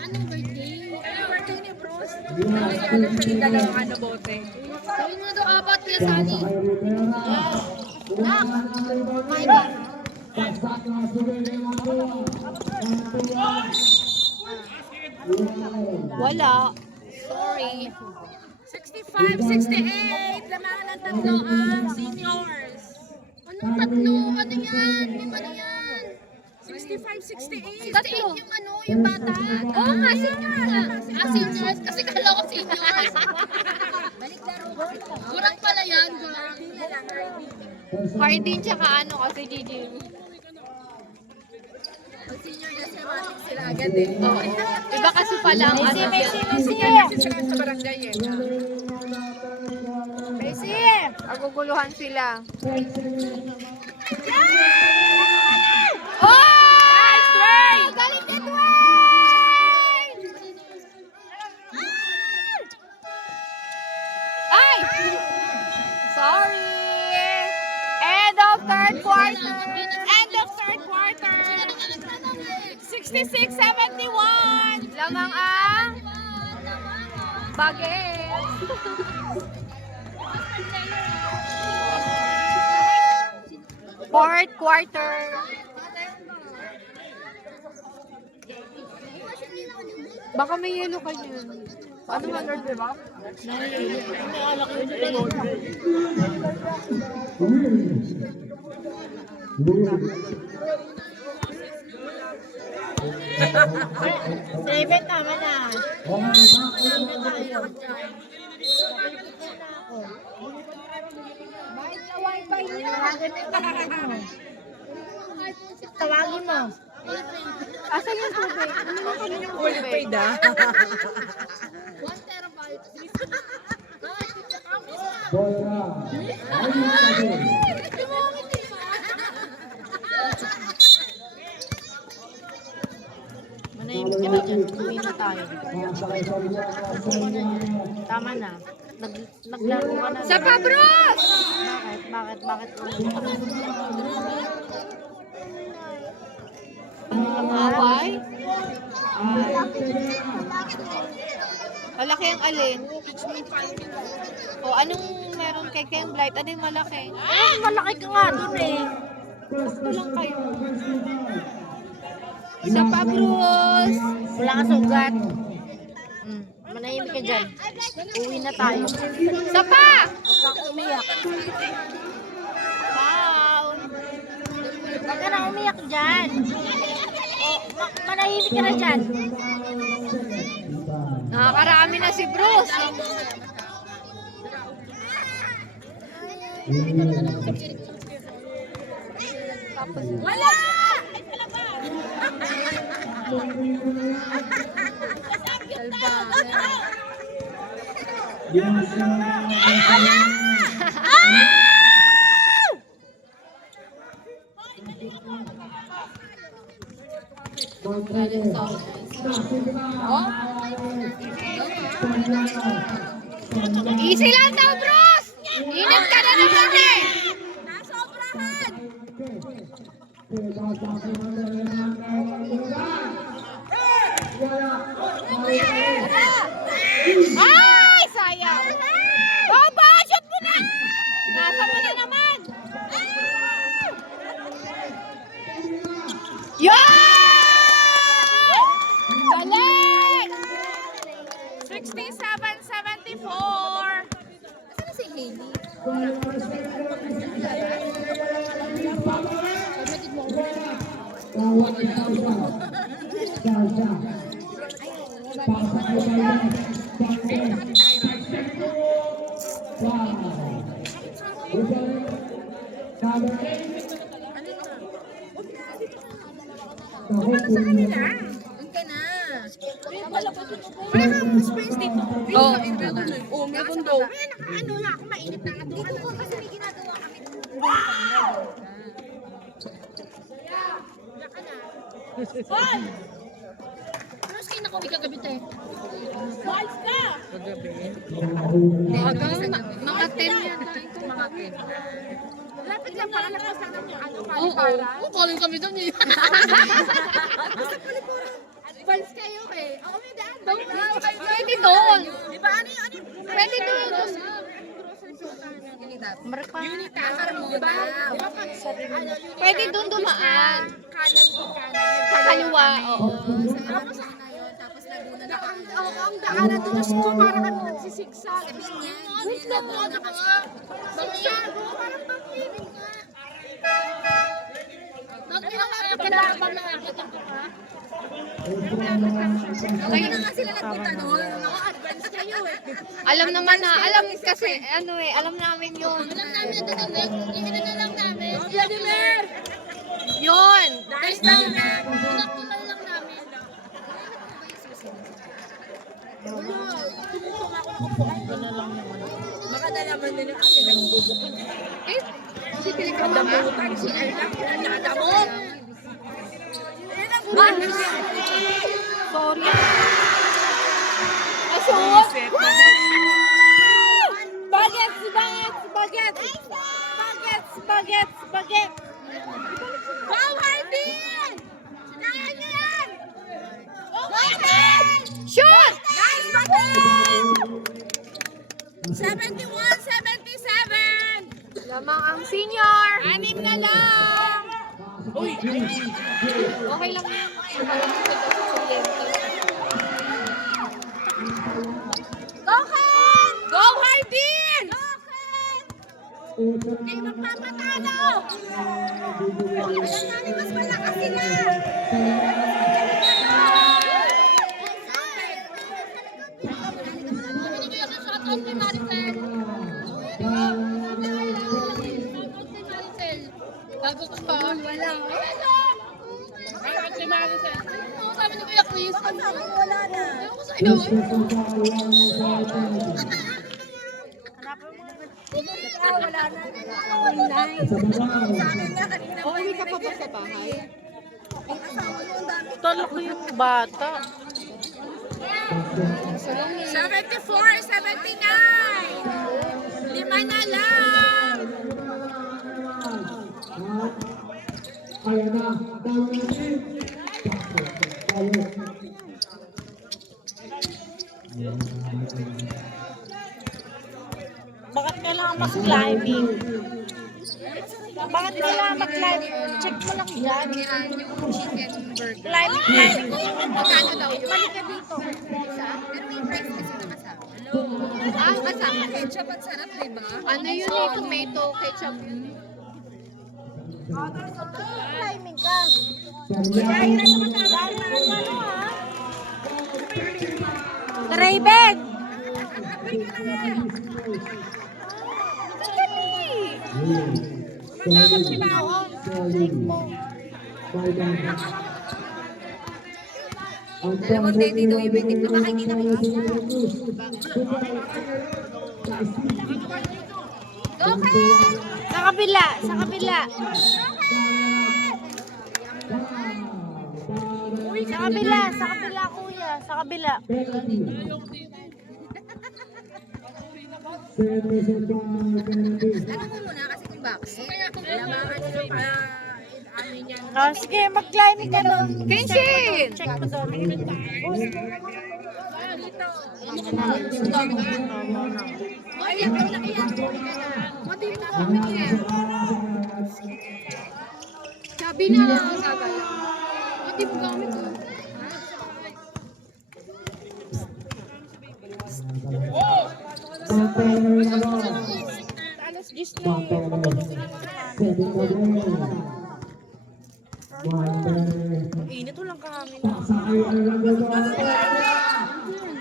Anong birthday? Ano birthday ni Bruce? Nangyayari siya yung dalawang bote. Sabi mo daw apat kaya Sunny. Wala. Sorry. 65-68. Lamangan ng tatlo ang seniors. Anong tatlo? Ano yan? Ano yan? 65-68. Tatlo. Yung bata. Oo nga, seniors. Seniors. Kasi kala ko seniors. Gurang pala yan, gurang. Hardin tsaka ano kasi Gigi. Senior mathematics sila agad eh. Oo. Iba kasi pala ang ano. Kasi sila sa barangay eh. Messi! Aguguluhan sila. Oh! Nice try! Galing na Dwayne! Ay! Sorry! End of third quarter! End of third quarter! 66-71! Lamang ang Baguette! Fourth quarter! Baka may yellow ka yun. Ano nga Lord, di ba? Seven, tama na. Tawagin mo. Asan yung tubig? Ano na kami yung tubig? Manahimik ka na dyan. Uwi na tayo. Tama na. Naglaro ka na. Sa Pabros! Bakit? Away? Malaki ang alin? O, anong meron kay Ken Blight? Ano yung malaki? Malaki ka nga dun eh. Gusto lang kayo. Isa pa, Bruce. Wala ka sugat. Manahimik ka dyan. Uwi na tayo. Isa pa! Huwag kang umiyak. Down. Huwag ka na umiyak dyan. Manahimik ka na dyan. Nakakarami na si Bruce. Wala! Easy lang daw, Bruce! Init ka na naman eh! Nasobrahan! Ay! Sayang! Baba! Shoot mo na! Nasa mo na naman! Yan! Galing! 67-74! Saan si Hailey? sa kanila. Doon ka na. Wala kang space dito. Oo. Oo, meron daw. Kaya nakaano na ako, mainit na nga doon. Dito ko kasi may ginagawa kami. Ball! Ano skin ako kagabi tayo? Balls ka! Mga 10 yan. Mga 10. Lapit lang para labas lang ng ano, Oo, para. calling kami doon eh. Balls kayo eh. Ako may daan. Pwede doon. Di ba ano yung Pwede doon. Unit Carmuda. Di ba pag Pwede doon dumaan. kanan to kanan. Sa kaliwa, oo. Tapos tapos Laguna na ang daanan doon ko para kami nagsisigsag. Wait lang mo, di ba? Sigsag, parang pang-ibig nga. Nagkakalaban na ako ka. Kaya na nga sila nagpunta doon. Mga advance kayo eh. Alam naman na, alam kasi, ano eh, alam namin yun. Alam namin ito doon. Ikinana lang namin. Vladimir! Yun! Dahil Vladimir. Pinaktumal lang namin. Baka nalaman nila kami nagbubukod. Eh, si Pilipinas ba? Damutan si Ayla. Pinadamot. Sorry. Asot! Bagets! Bagets! Bagets! Bagets! Bagets! Bagets! Wow, Hardin! Sinayan niyo yan! Hardin! Shoot! Guys, Hardin! 71, 77! Lamang ang senior! 6 na lang! Okay lang yan. Go, Ken! Go, Hardin! Go, Ken! Kayo magpapatalo! Alam namin mas malakas sila! Shoutout kay Maricel. Bago ko pa. Wala. Shoutout kay Maricel. Ano sabi ni Kuya Chris? Wala na! Ewan ko sa'yo. Wala na. Uuwi ka pa ba sa bahay? Talo ko yung bata. 74, 79! 5 na lang! Kaya na, tawag natin. Tayo. Bakit kailangan mag-climbing? Bakit kailangan mag-climbing? Check mo lang dyan. Yung chicken burger. Climbing. Magkano daw yun? Balik ka dito. Isa? Pero may price kasi na kasama. Ah, kasama. Ketchup at sarap, diba? Ano yun eh? Tomato ketchup. Climbing ka. Raven! Dalawang daddy daw yung bitik. Baka hindi nakikita. Okay! Sa kabila, sa kabila. Sa kabila, sa kabila kuya, sa kabila. Ano mo muna kasi kung bakit? Kailangan nila para ano niyan. Oh, sige, mag-climbing ka doon. Kenshin! Check mo doon. Ay, yan ka na kaya. Mati mo kami eh. Sabi na lang ang sabay. Mati mo kami to. Alas 10 na Init, walang kahangin.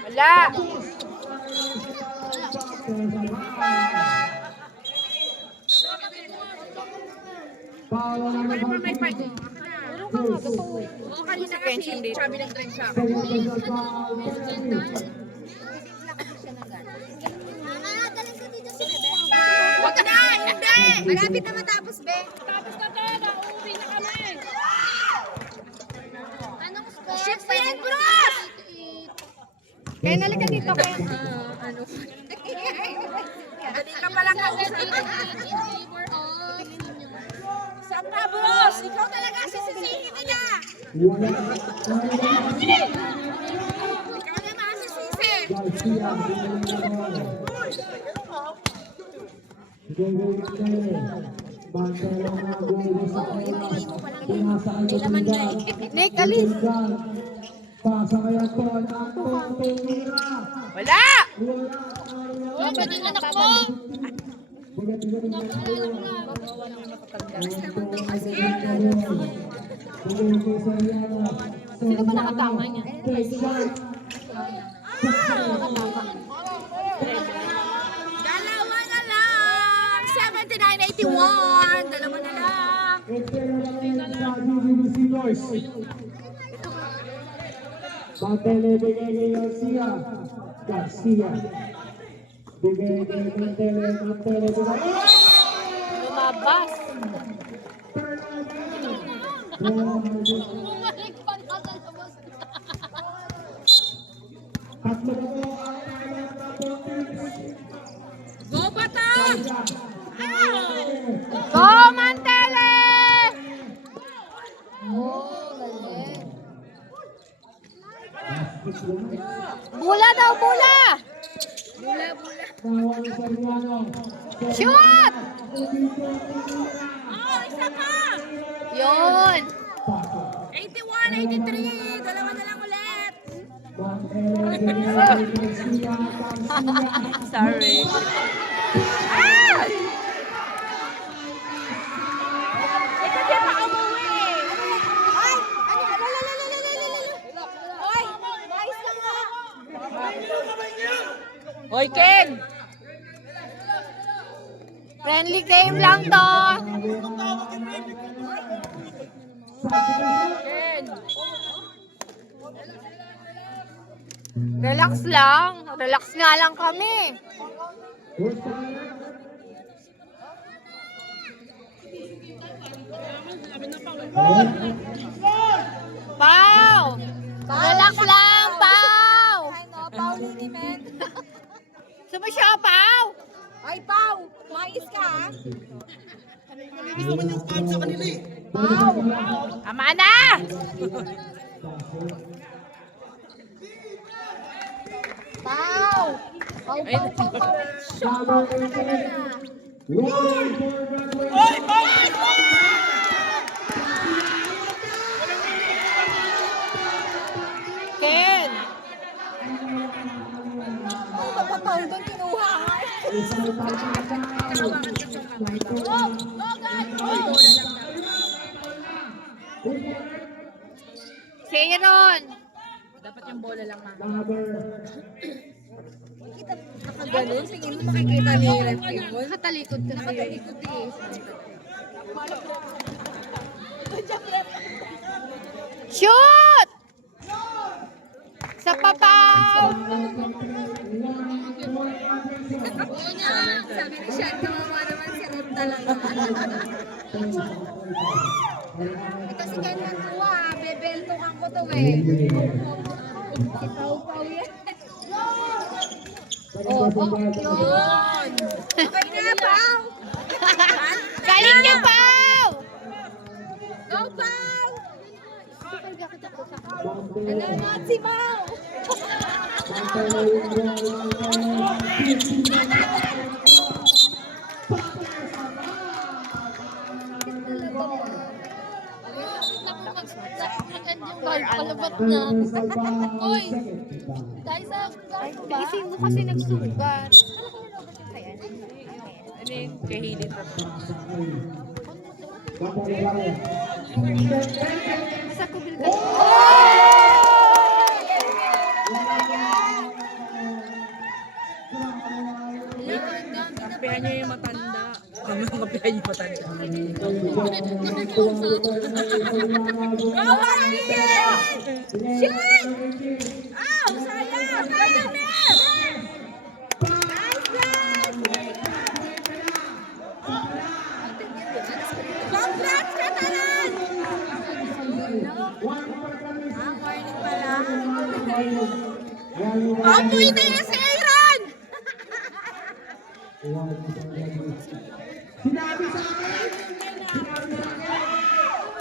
Wala. Power May part. Oo, kanina kasi sabi ng drive sa akin. Second personal foul. Huwag ka na! Hindi! Malapit na matapos, be. Tapos na tayo. Uuwi na kami. Anong score? Shoot pa yan, Bros! Kaya nalika dito kayo. Ano? Dali ka palang kausap. In favor of Saan ka, Bros? Ikaw talaga sisisihin nila. Wala. Ikaw na masisisi. Garcia. Nick, alis. Pasa kaya po ang atong tumira. Wala! Oh, pwede yung anak mo. Sino ba nakatama niya? Dalawa na lang. 79-81. Dalawa na lang. Mantele bigay kay Garcia. Garcia. Bigay kay Mantele. Mantele bigay. Lumabas. Bumalik pa na sa labas. Tatlo na po ang kailangan na po teams. Go, Batas! Go, Mantele! Bula daw, bula! Tawag sa Soriano. Shoot! Oh, isa pa! Yun! 81-83. Dalawa na lang ulit. Mantele bigay kay Garcia. Garcia. Sorry. Ito din pa umuwi. Ay! Ano? Oy! Mais lang nga. Hoy, Ken! Friendly game lang to. Ken. Relax lang. Relax nga lang kami. Pau! Relax lang, Pau! Ano? Pauline, men. Sumusya, Pau! Ay, Pau! Mais ka, ha? Tama na! Pau! Pau, Pau, Pau, Pau. Number 18. Rolling for graduation. Ken! Ano ba pa, Pau? Doon kinuha, ha? Isang pagkakataon. Sayron! Number Ganun, tingin mo makikita niya yung ref mo. Nakatalikod kasi. Nakatalikod eh. Shoot! Sa papaw! Sabi ni Sean, kawawa naman si Rep talaga. Ito si Ken Nantua, bebeltungan ko to eh. Si Pau Pau yan. Yun! Okay na, Pau! Galing niya, Pau! Go, Pau! Nanonood si Pau! Palabat na. Uy! Dahil sa Isip mo kasi nagsugat. Sa kubil ka. Kapihan niyo yung matanda. Kapihan niyo yung matanda. Go, Marquez! Shoot! Oh, sayang! Vladimir! Nice run! Congrats, Catalan! Morning pala. Opo, ito yung si Aaron! Sinabi sa akin! Sinabi sa akin!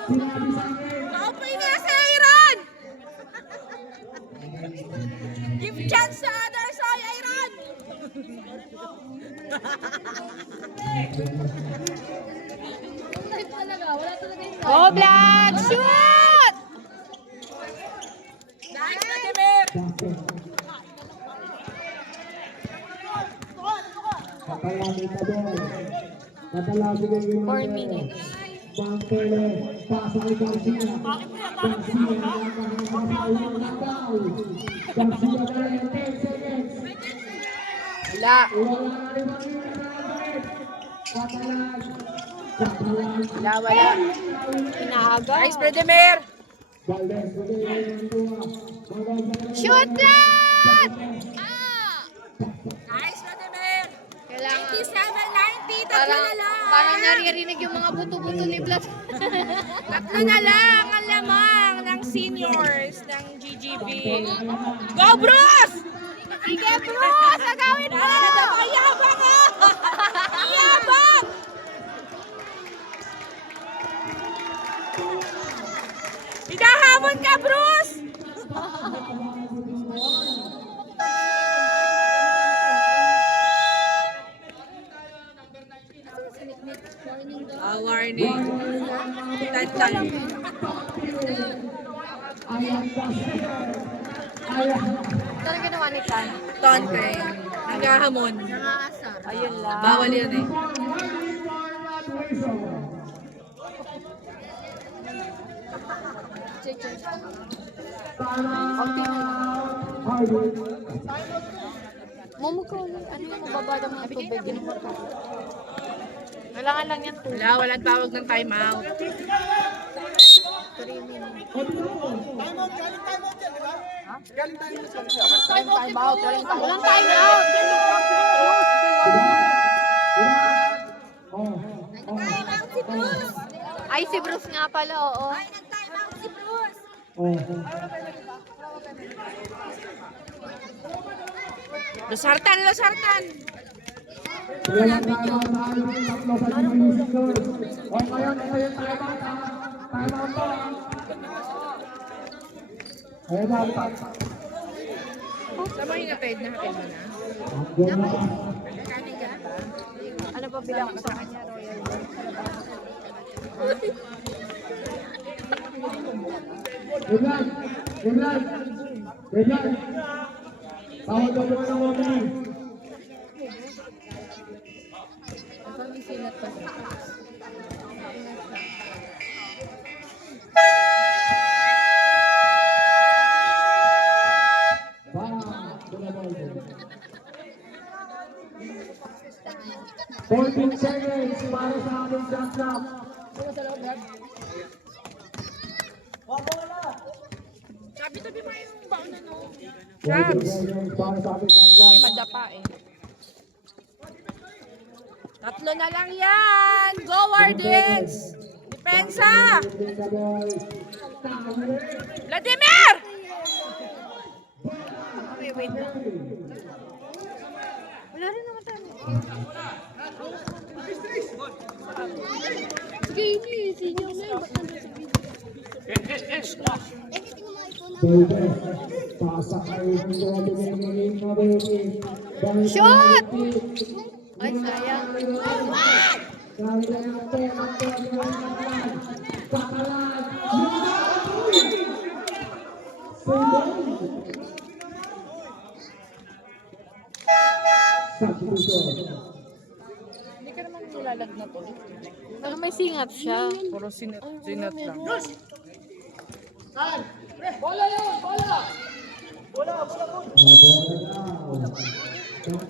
Sinabi sa akin! Opo, ito yung si Aaron! Give chance sa others, oy, Aaron! Go, Black! Shoot! Nice, Vladimir! Katalagi ka doon. Katalagi ka doon. 4 minutes. Pangkele, pasa kay Garcia. Garcia, nakakaw. Garcia na rin, 10 seconds. Wala. Wala na rin ang minutes. Katalag. Katalag. Wala. Inaaga. Nice, Vladimir! Valdez, Shoot, Black! Nice, Vladimir! Kailangan. 87-90, tatlo na lang! Parang naririnig yung mga buto-buto ni Black. Tatlo na lang ang lamang ng seniors ng GGB. Go, Bruce! Sige, Bruce! Agawin mo! Yabang ha! Yabang! Hinahamon ka, Bruce! Warning. Tantan. Talaga ginawa ni Tan. Tonte. Nanghahamon. Nangaasar. Ayun lang. Bawal yan eh. Konti na lang. Mumukaw lang. Ano yung mababada mo ng tubig? Kailangan lang yan tubig. Wala, walang tawag ng timeout. 3 minutes. Time out. Walang time out. Nag-timeout si Bruce! Ay, si Bruce nga pala, oo. Ay, nag-timeout si Bruce! Losartan, Losartan! Sama yung naped na hatid mo na. Ano pa bilang ko sa kanya, Royal? Tawag ka naman ng mga Fourteen seconds para sa ating shot clock. Sabi-tabi mo yung baon na no. 14 seconds para sa ating shot clock. Madapa eh. Tatlo na lang yan! Go, Wardens! Depensa! Vladimir! Okay, wait lang. Wala rin naman tayo. Sige, sinyo na yun. Shot! Ay, sayang. Hindi ka naman nilalagnat ulit. Pero may singat siya. Puro sinat lang.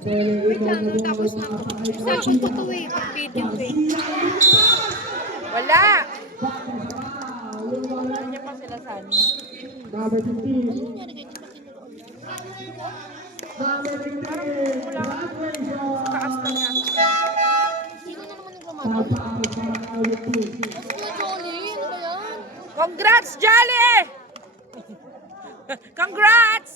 Wait lang, tapos na. Sabi ko to eh, video eh. Wala! Nandiyan pa sila sa amin. Number 15. Number 15. Taas pa niya. Sino na naman nagmamahal? Kuya Jolly, ano ba yan? Congrats, Jolly! Congrats!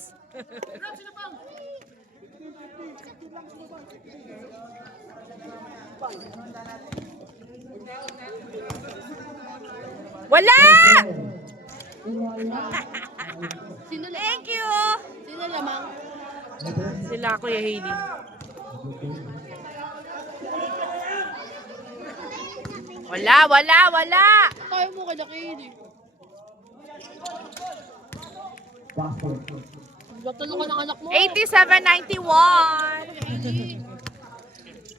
Wala! Sino na? Thank you! Sino lamang? Sila Kuya Hailey. Wala! Tayo mo kay Lakini. Magtalo ka ng anak mo. 87.91.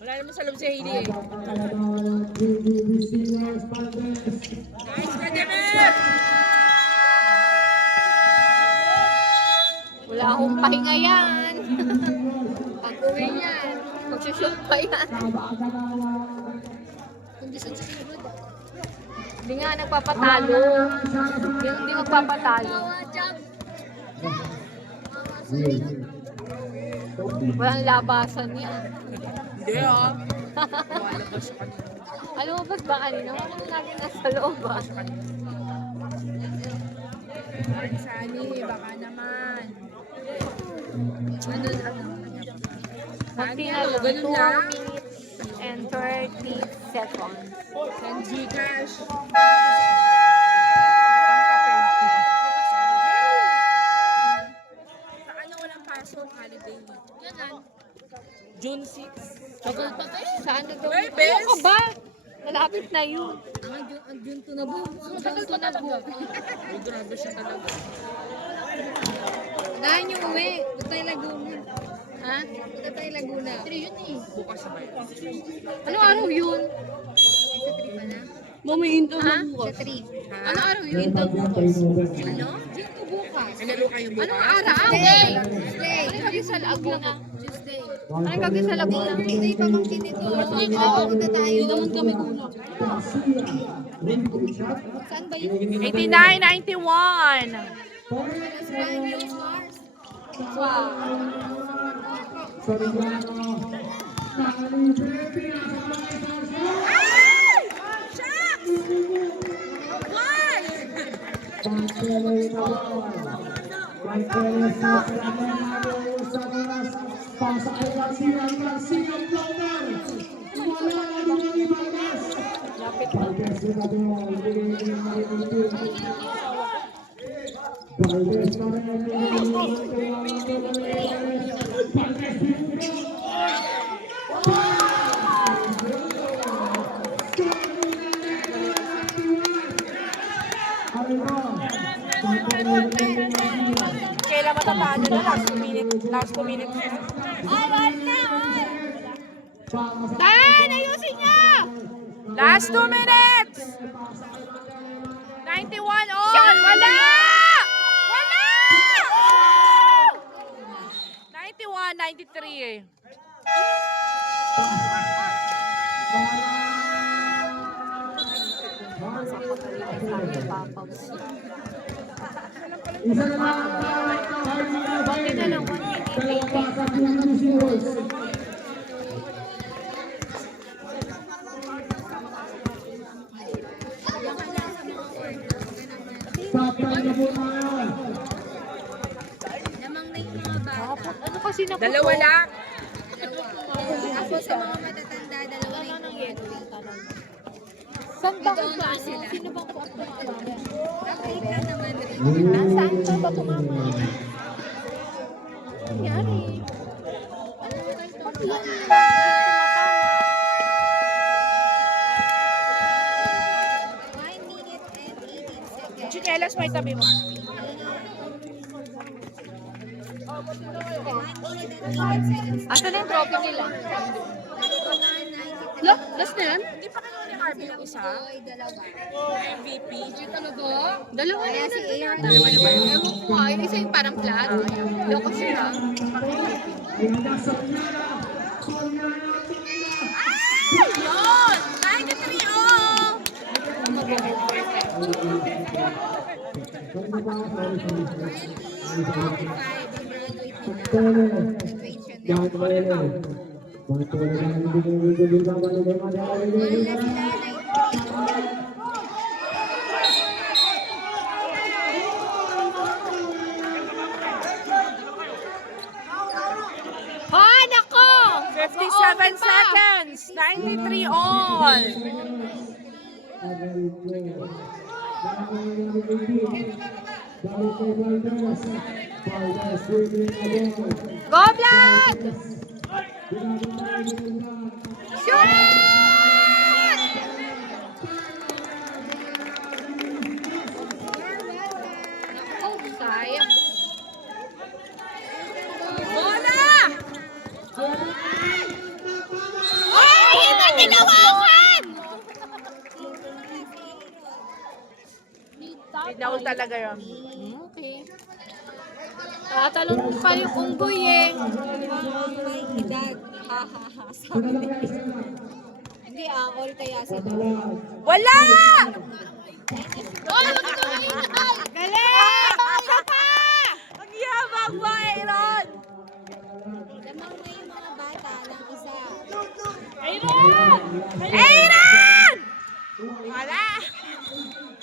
Wala naman sa loob si Hailey eh. Nice, Kademir! Wala akong pahinga yan. Pag-uwi yan. Magsushoot pa yan. Kondisyon sa kinabod. Hindi nga nagpapatalo. Hindi magpapatalo. Walang labasan yan. Hindi ah. Ano mo ba kanina? Wala lagi nasa loob ah. Sani, baka naman. Kunti na lang. 2 minutes and 30 seconds. Send Gcash. Sa ano walang pasok, holiday week. June 6. Tagal pa tayo. Saan na daw? Uy, bes! Ano ka ba? Malapit na yun. Ang June to na po. Tagal pa talaga. Uy, grabe siya talaga. Dahan yung uwi. Punta tayo Laguna. Ha? Punta tayo Laguna. 3 yun eh. Bukas sa bayan. Ano araw yun? Sa 3 pa na? Mami, interview Sa bukas. 3. Ano araw yun? Interview bukas. Ano? June to bukas. Ano kayo bukas? Anong araw? Tuesday. Ano gagawin sa Laguna? Tuesday. Ano gagawin sa Laguna? Tuesday pa mang kinito. Punta tayo. Hindi naman kami kulang. Saan ba yun? 89.91. Mas prime yung stars. Wow. Kailan matatalo na? Last 2 minutes. Ay, wala na! Tan, ayusin niya! Last 2 minutes! 91 all! Wala! Wala! 91, 93 eh. Isa na lang dalawa sa PBC Boys. Patay na po tayo. Namang na yung mga bata. Ano kasi na Dalawa lang. Ako sa mga matatanda, dalawa na yung Saan ba kung ba? Sino bang po-upload? update ka naman rin. Saan ka ba tumama? Nangyari. Pati yan. One minute and 18 seconds. Chinelas may tabi mo. 1 minute and 18 seconds. Asa na yung trophy nila? Number 193. Lo, last na yan? Hindi pa kayo ni Harvey yung isa? Oy, dalawa. MVP. Talaga? Dalawa na Kaya yan. si Aaron. Ewan ko nga, yung isa yung parang flat. Loko sila. Yun! 93 all! Oh, nako! 57 seconds. 93 all. Go, Vlad! Shoot! Oh, sayang. Bola! Ay, hindi tinawakan! Binaul talaga yun. Okay. Tatalon pa yung unggoy eh. Hindi, all kaya sila. Wala! Oh, magtutuloy! Galing! Isa pa! Ang yabang mo, Aaron! Lamang na yung mga bata ng isa. Aaron! Aaron! Wala!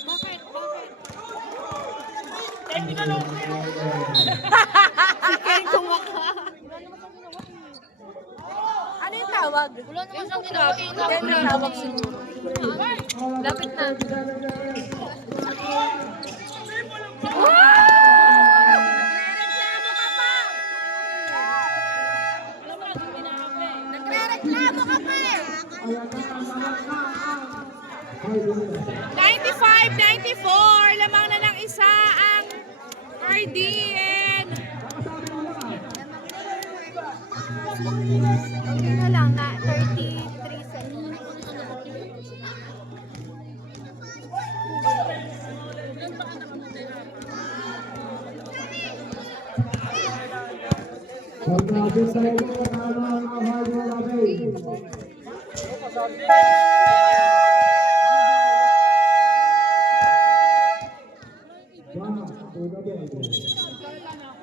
Bakit? Bakit? Ano yung tawag? Wala naman siyang ginawa. Ano yung tawag siguro? Lapit na. Nagre-reklamo ka pa eh! 95-94, lamang na ng isa ang RDN. Okay na lang na 33 seconds.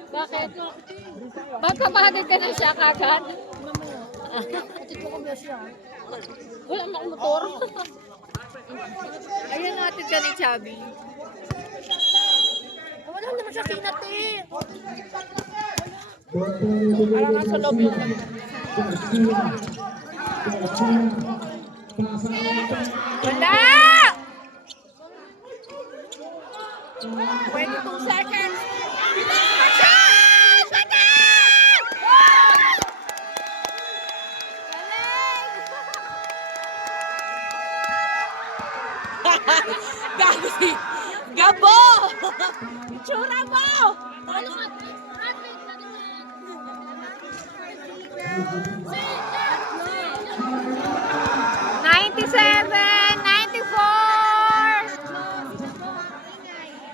Bakit? Ba't papahatid ka na siya kagad? Hatid ko kami siya. Wala mo akong motor. Ayun, hatid ka ni Chubby. Wala naman siya kinati. Parang nasa loob yung wala! 22 seconds. Bilis na siya! Gabi! Gabo! Itsura mo! Ano nga? Hatid ka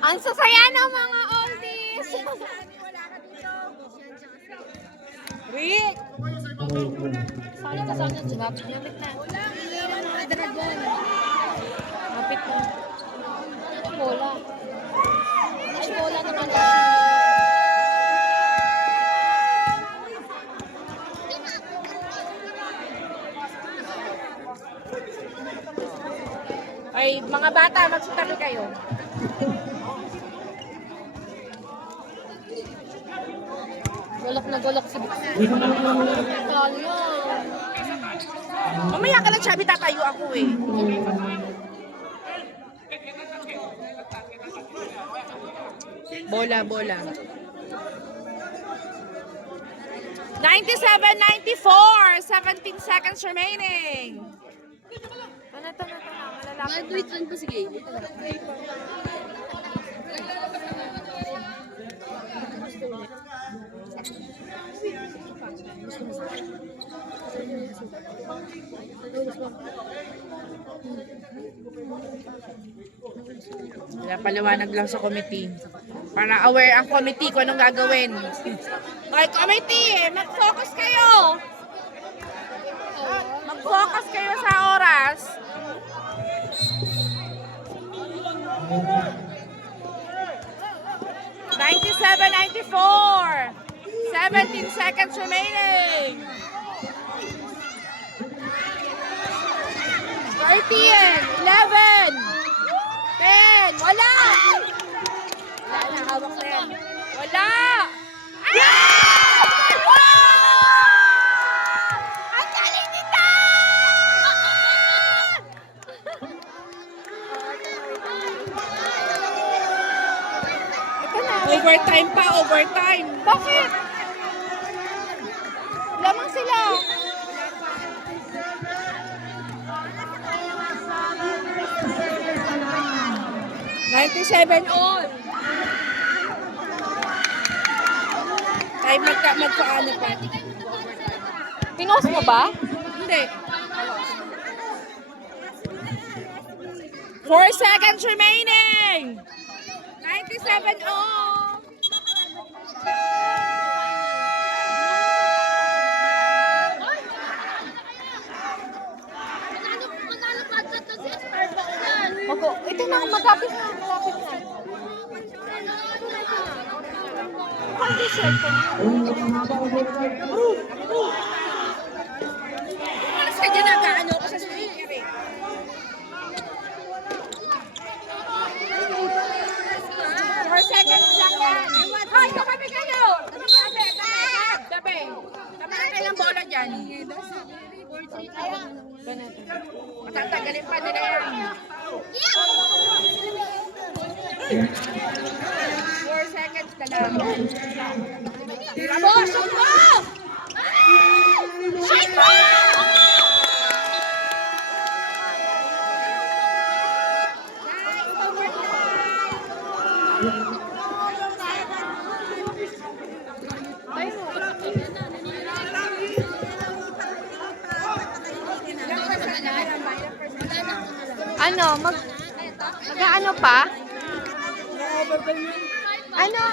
Ang sasaya ng mga oldies! Rick! Sali ka sana dyan. Lapit na. Mga dragon. Lapit na. Bola. Ay, bola naman. Ay, mga bata, magsitabi kayo. Golok na golok si Bixi. Kaya. Mamaya ka lang, Chubby, tatayo ako eh. Bola, bola. 97-94, 17 seconds remaining. Ito na. Malalapit na. Lang pa sige. Paliwanag lang sa committee. Para aware ang committee kung anong gagawin. Okay, committee, mag-focus kayo. Mag-focus kayo sa oras. 97-94. 17 seconds remaining. 13, 11, 10, wala! Wala na, hawak na yan. Wala! Ang galing nito! Overtime pa, overtime. Bakit? Lamang sila. $97 all. Ay, magpaano pa? Pinost mo ba? Hindi. 4 seconds remaining. 97 all. Manalo ka dyan to si Expert ba yan? Opo, ito na, malapit na, malapit na. Hindi cellphone. Alas ka dyan, nag-ano ko sa speaker eh. 4 seconds lang yan. Hoy, kakabi kayo! Tabi, tabi. Tama na kailang bola dyan. Matatagalin pa nila yan. 4 seconds ka lang. Tira mo! Shoot mo! Shoot mo! Ano? Mag-ano pa? Ano?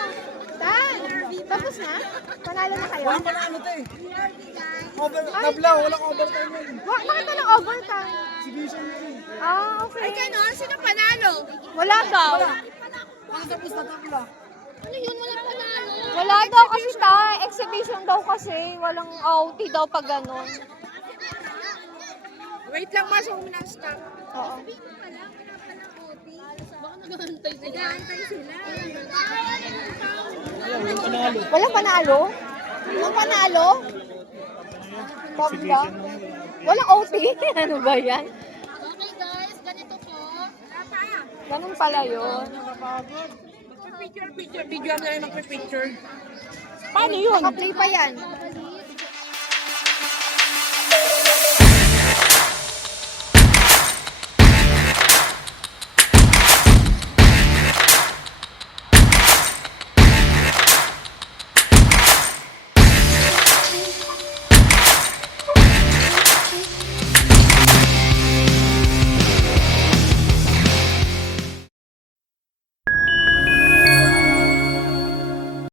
Tan? Tapos na? Panalo na kayo? Walang panalo to eh. Nablaw, walang overtime yun. Bakit walang overtime? Exhibition yun. Ah, okay. Ay, gano'n? Sino panalo? Wala daw. Ang tapos na tabla. Ano yun? Wala panalo. Wala daw kasi exhibition daw kasi. Walang OT daw pag ganun. Wait lang, Mars. Huwag mo na stop. Oo. Baka nag-aantay sila. Nag-aantay sila. Walang panalo? Walang panalo? Tabla? Walang OT? Ano ba yan? Okay guys, ganito po. Ganun pala yun. Picture na rin magpipicture. Paano yun? Naka-play pa yan.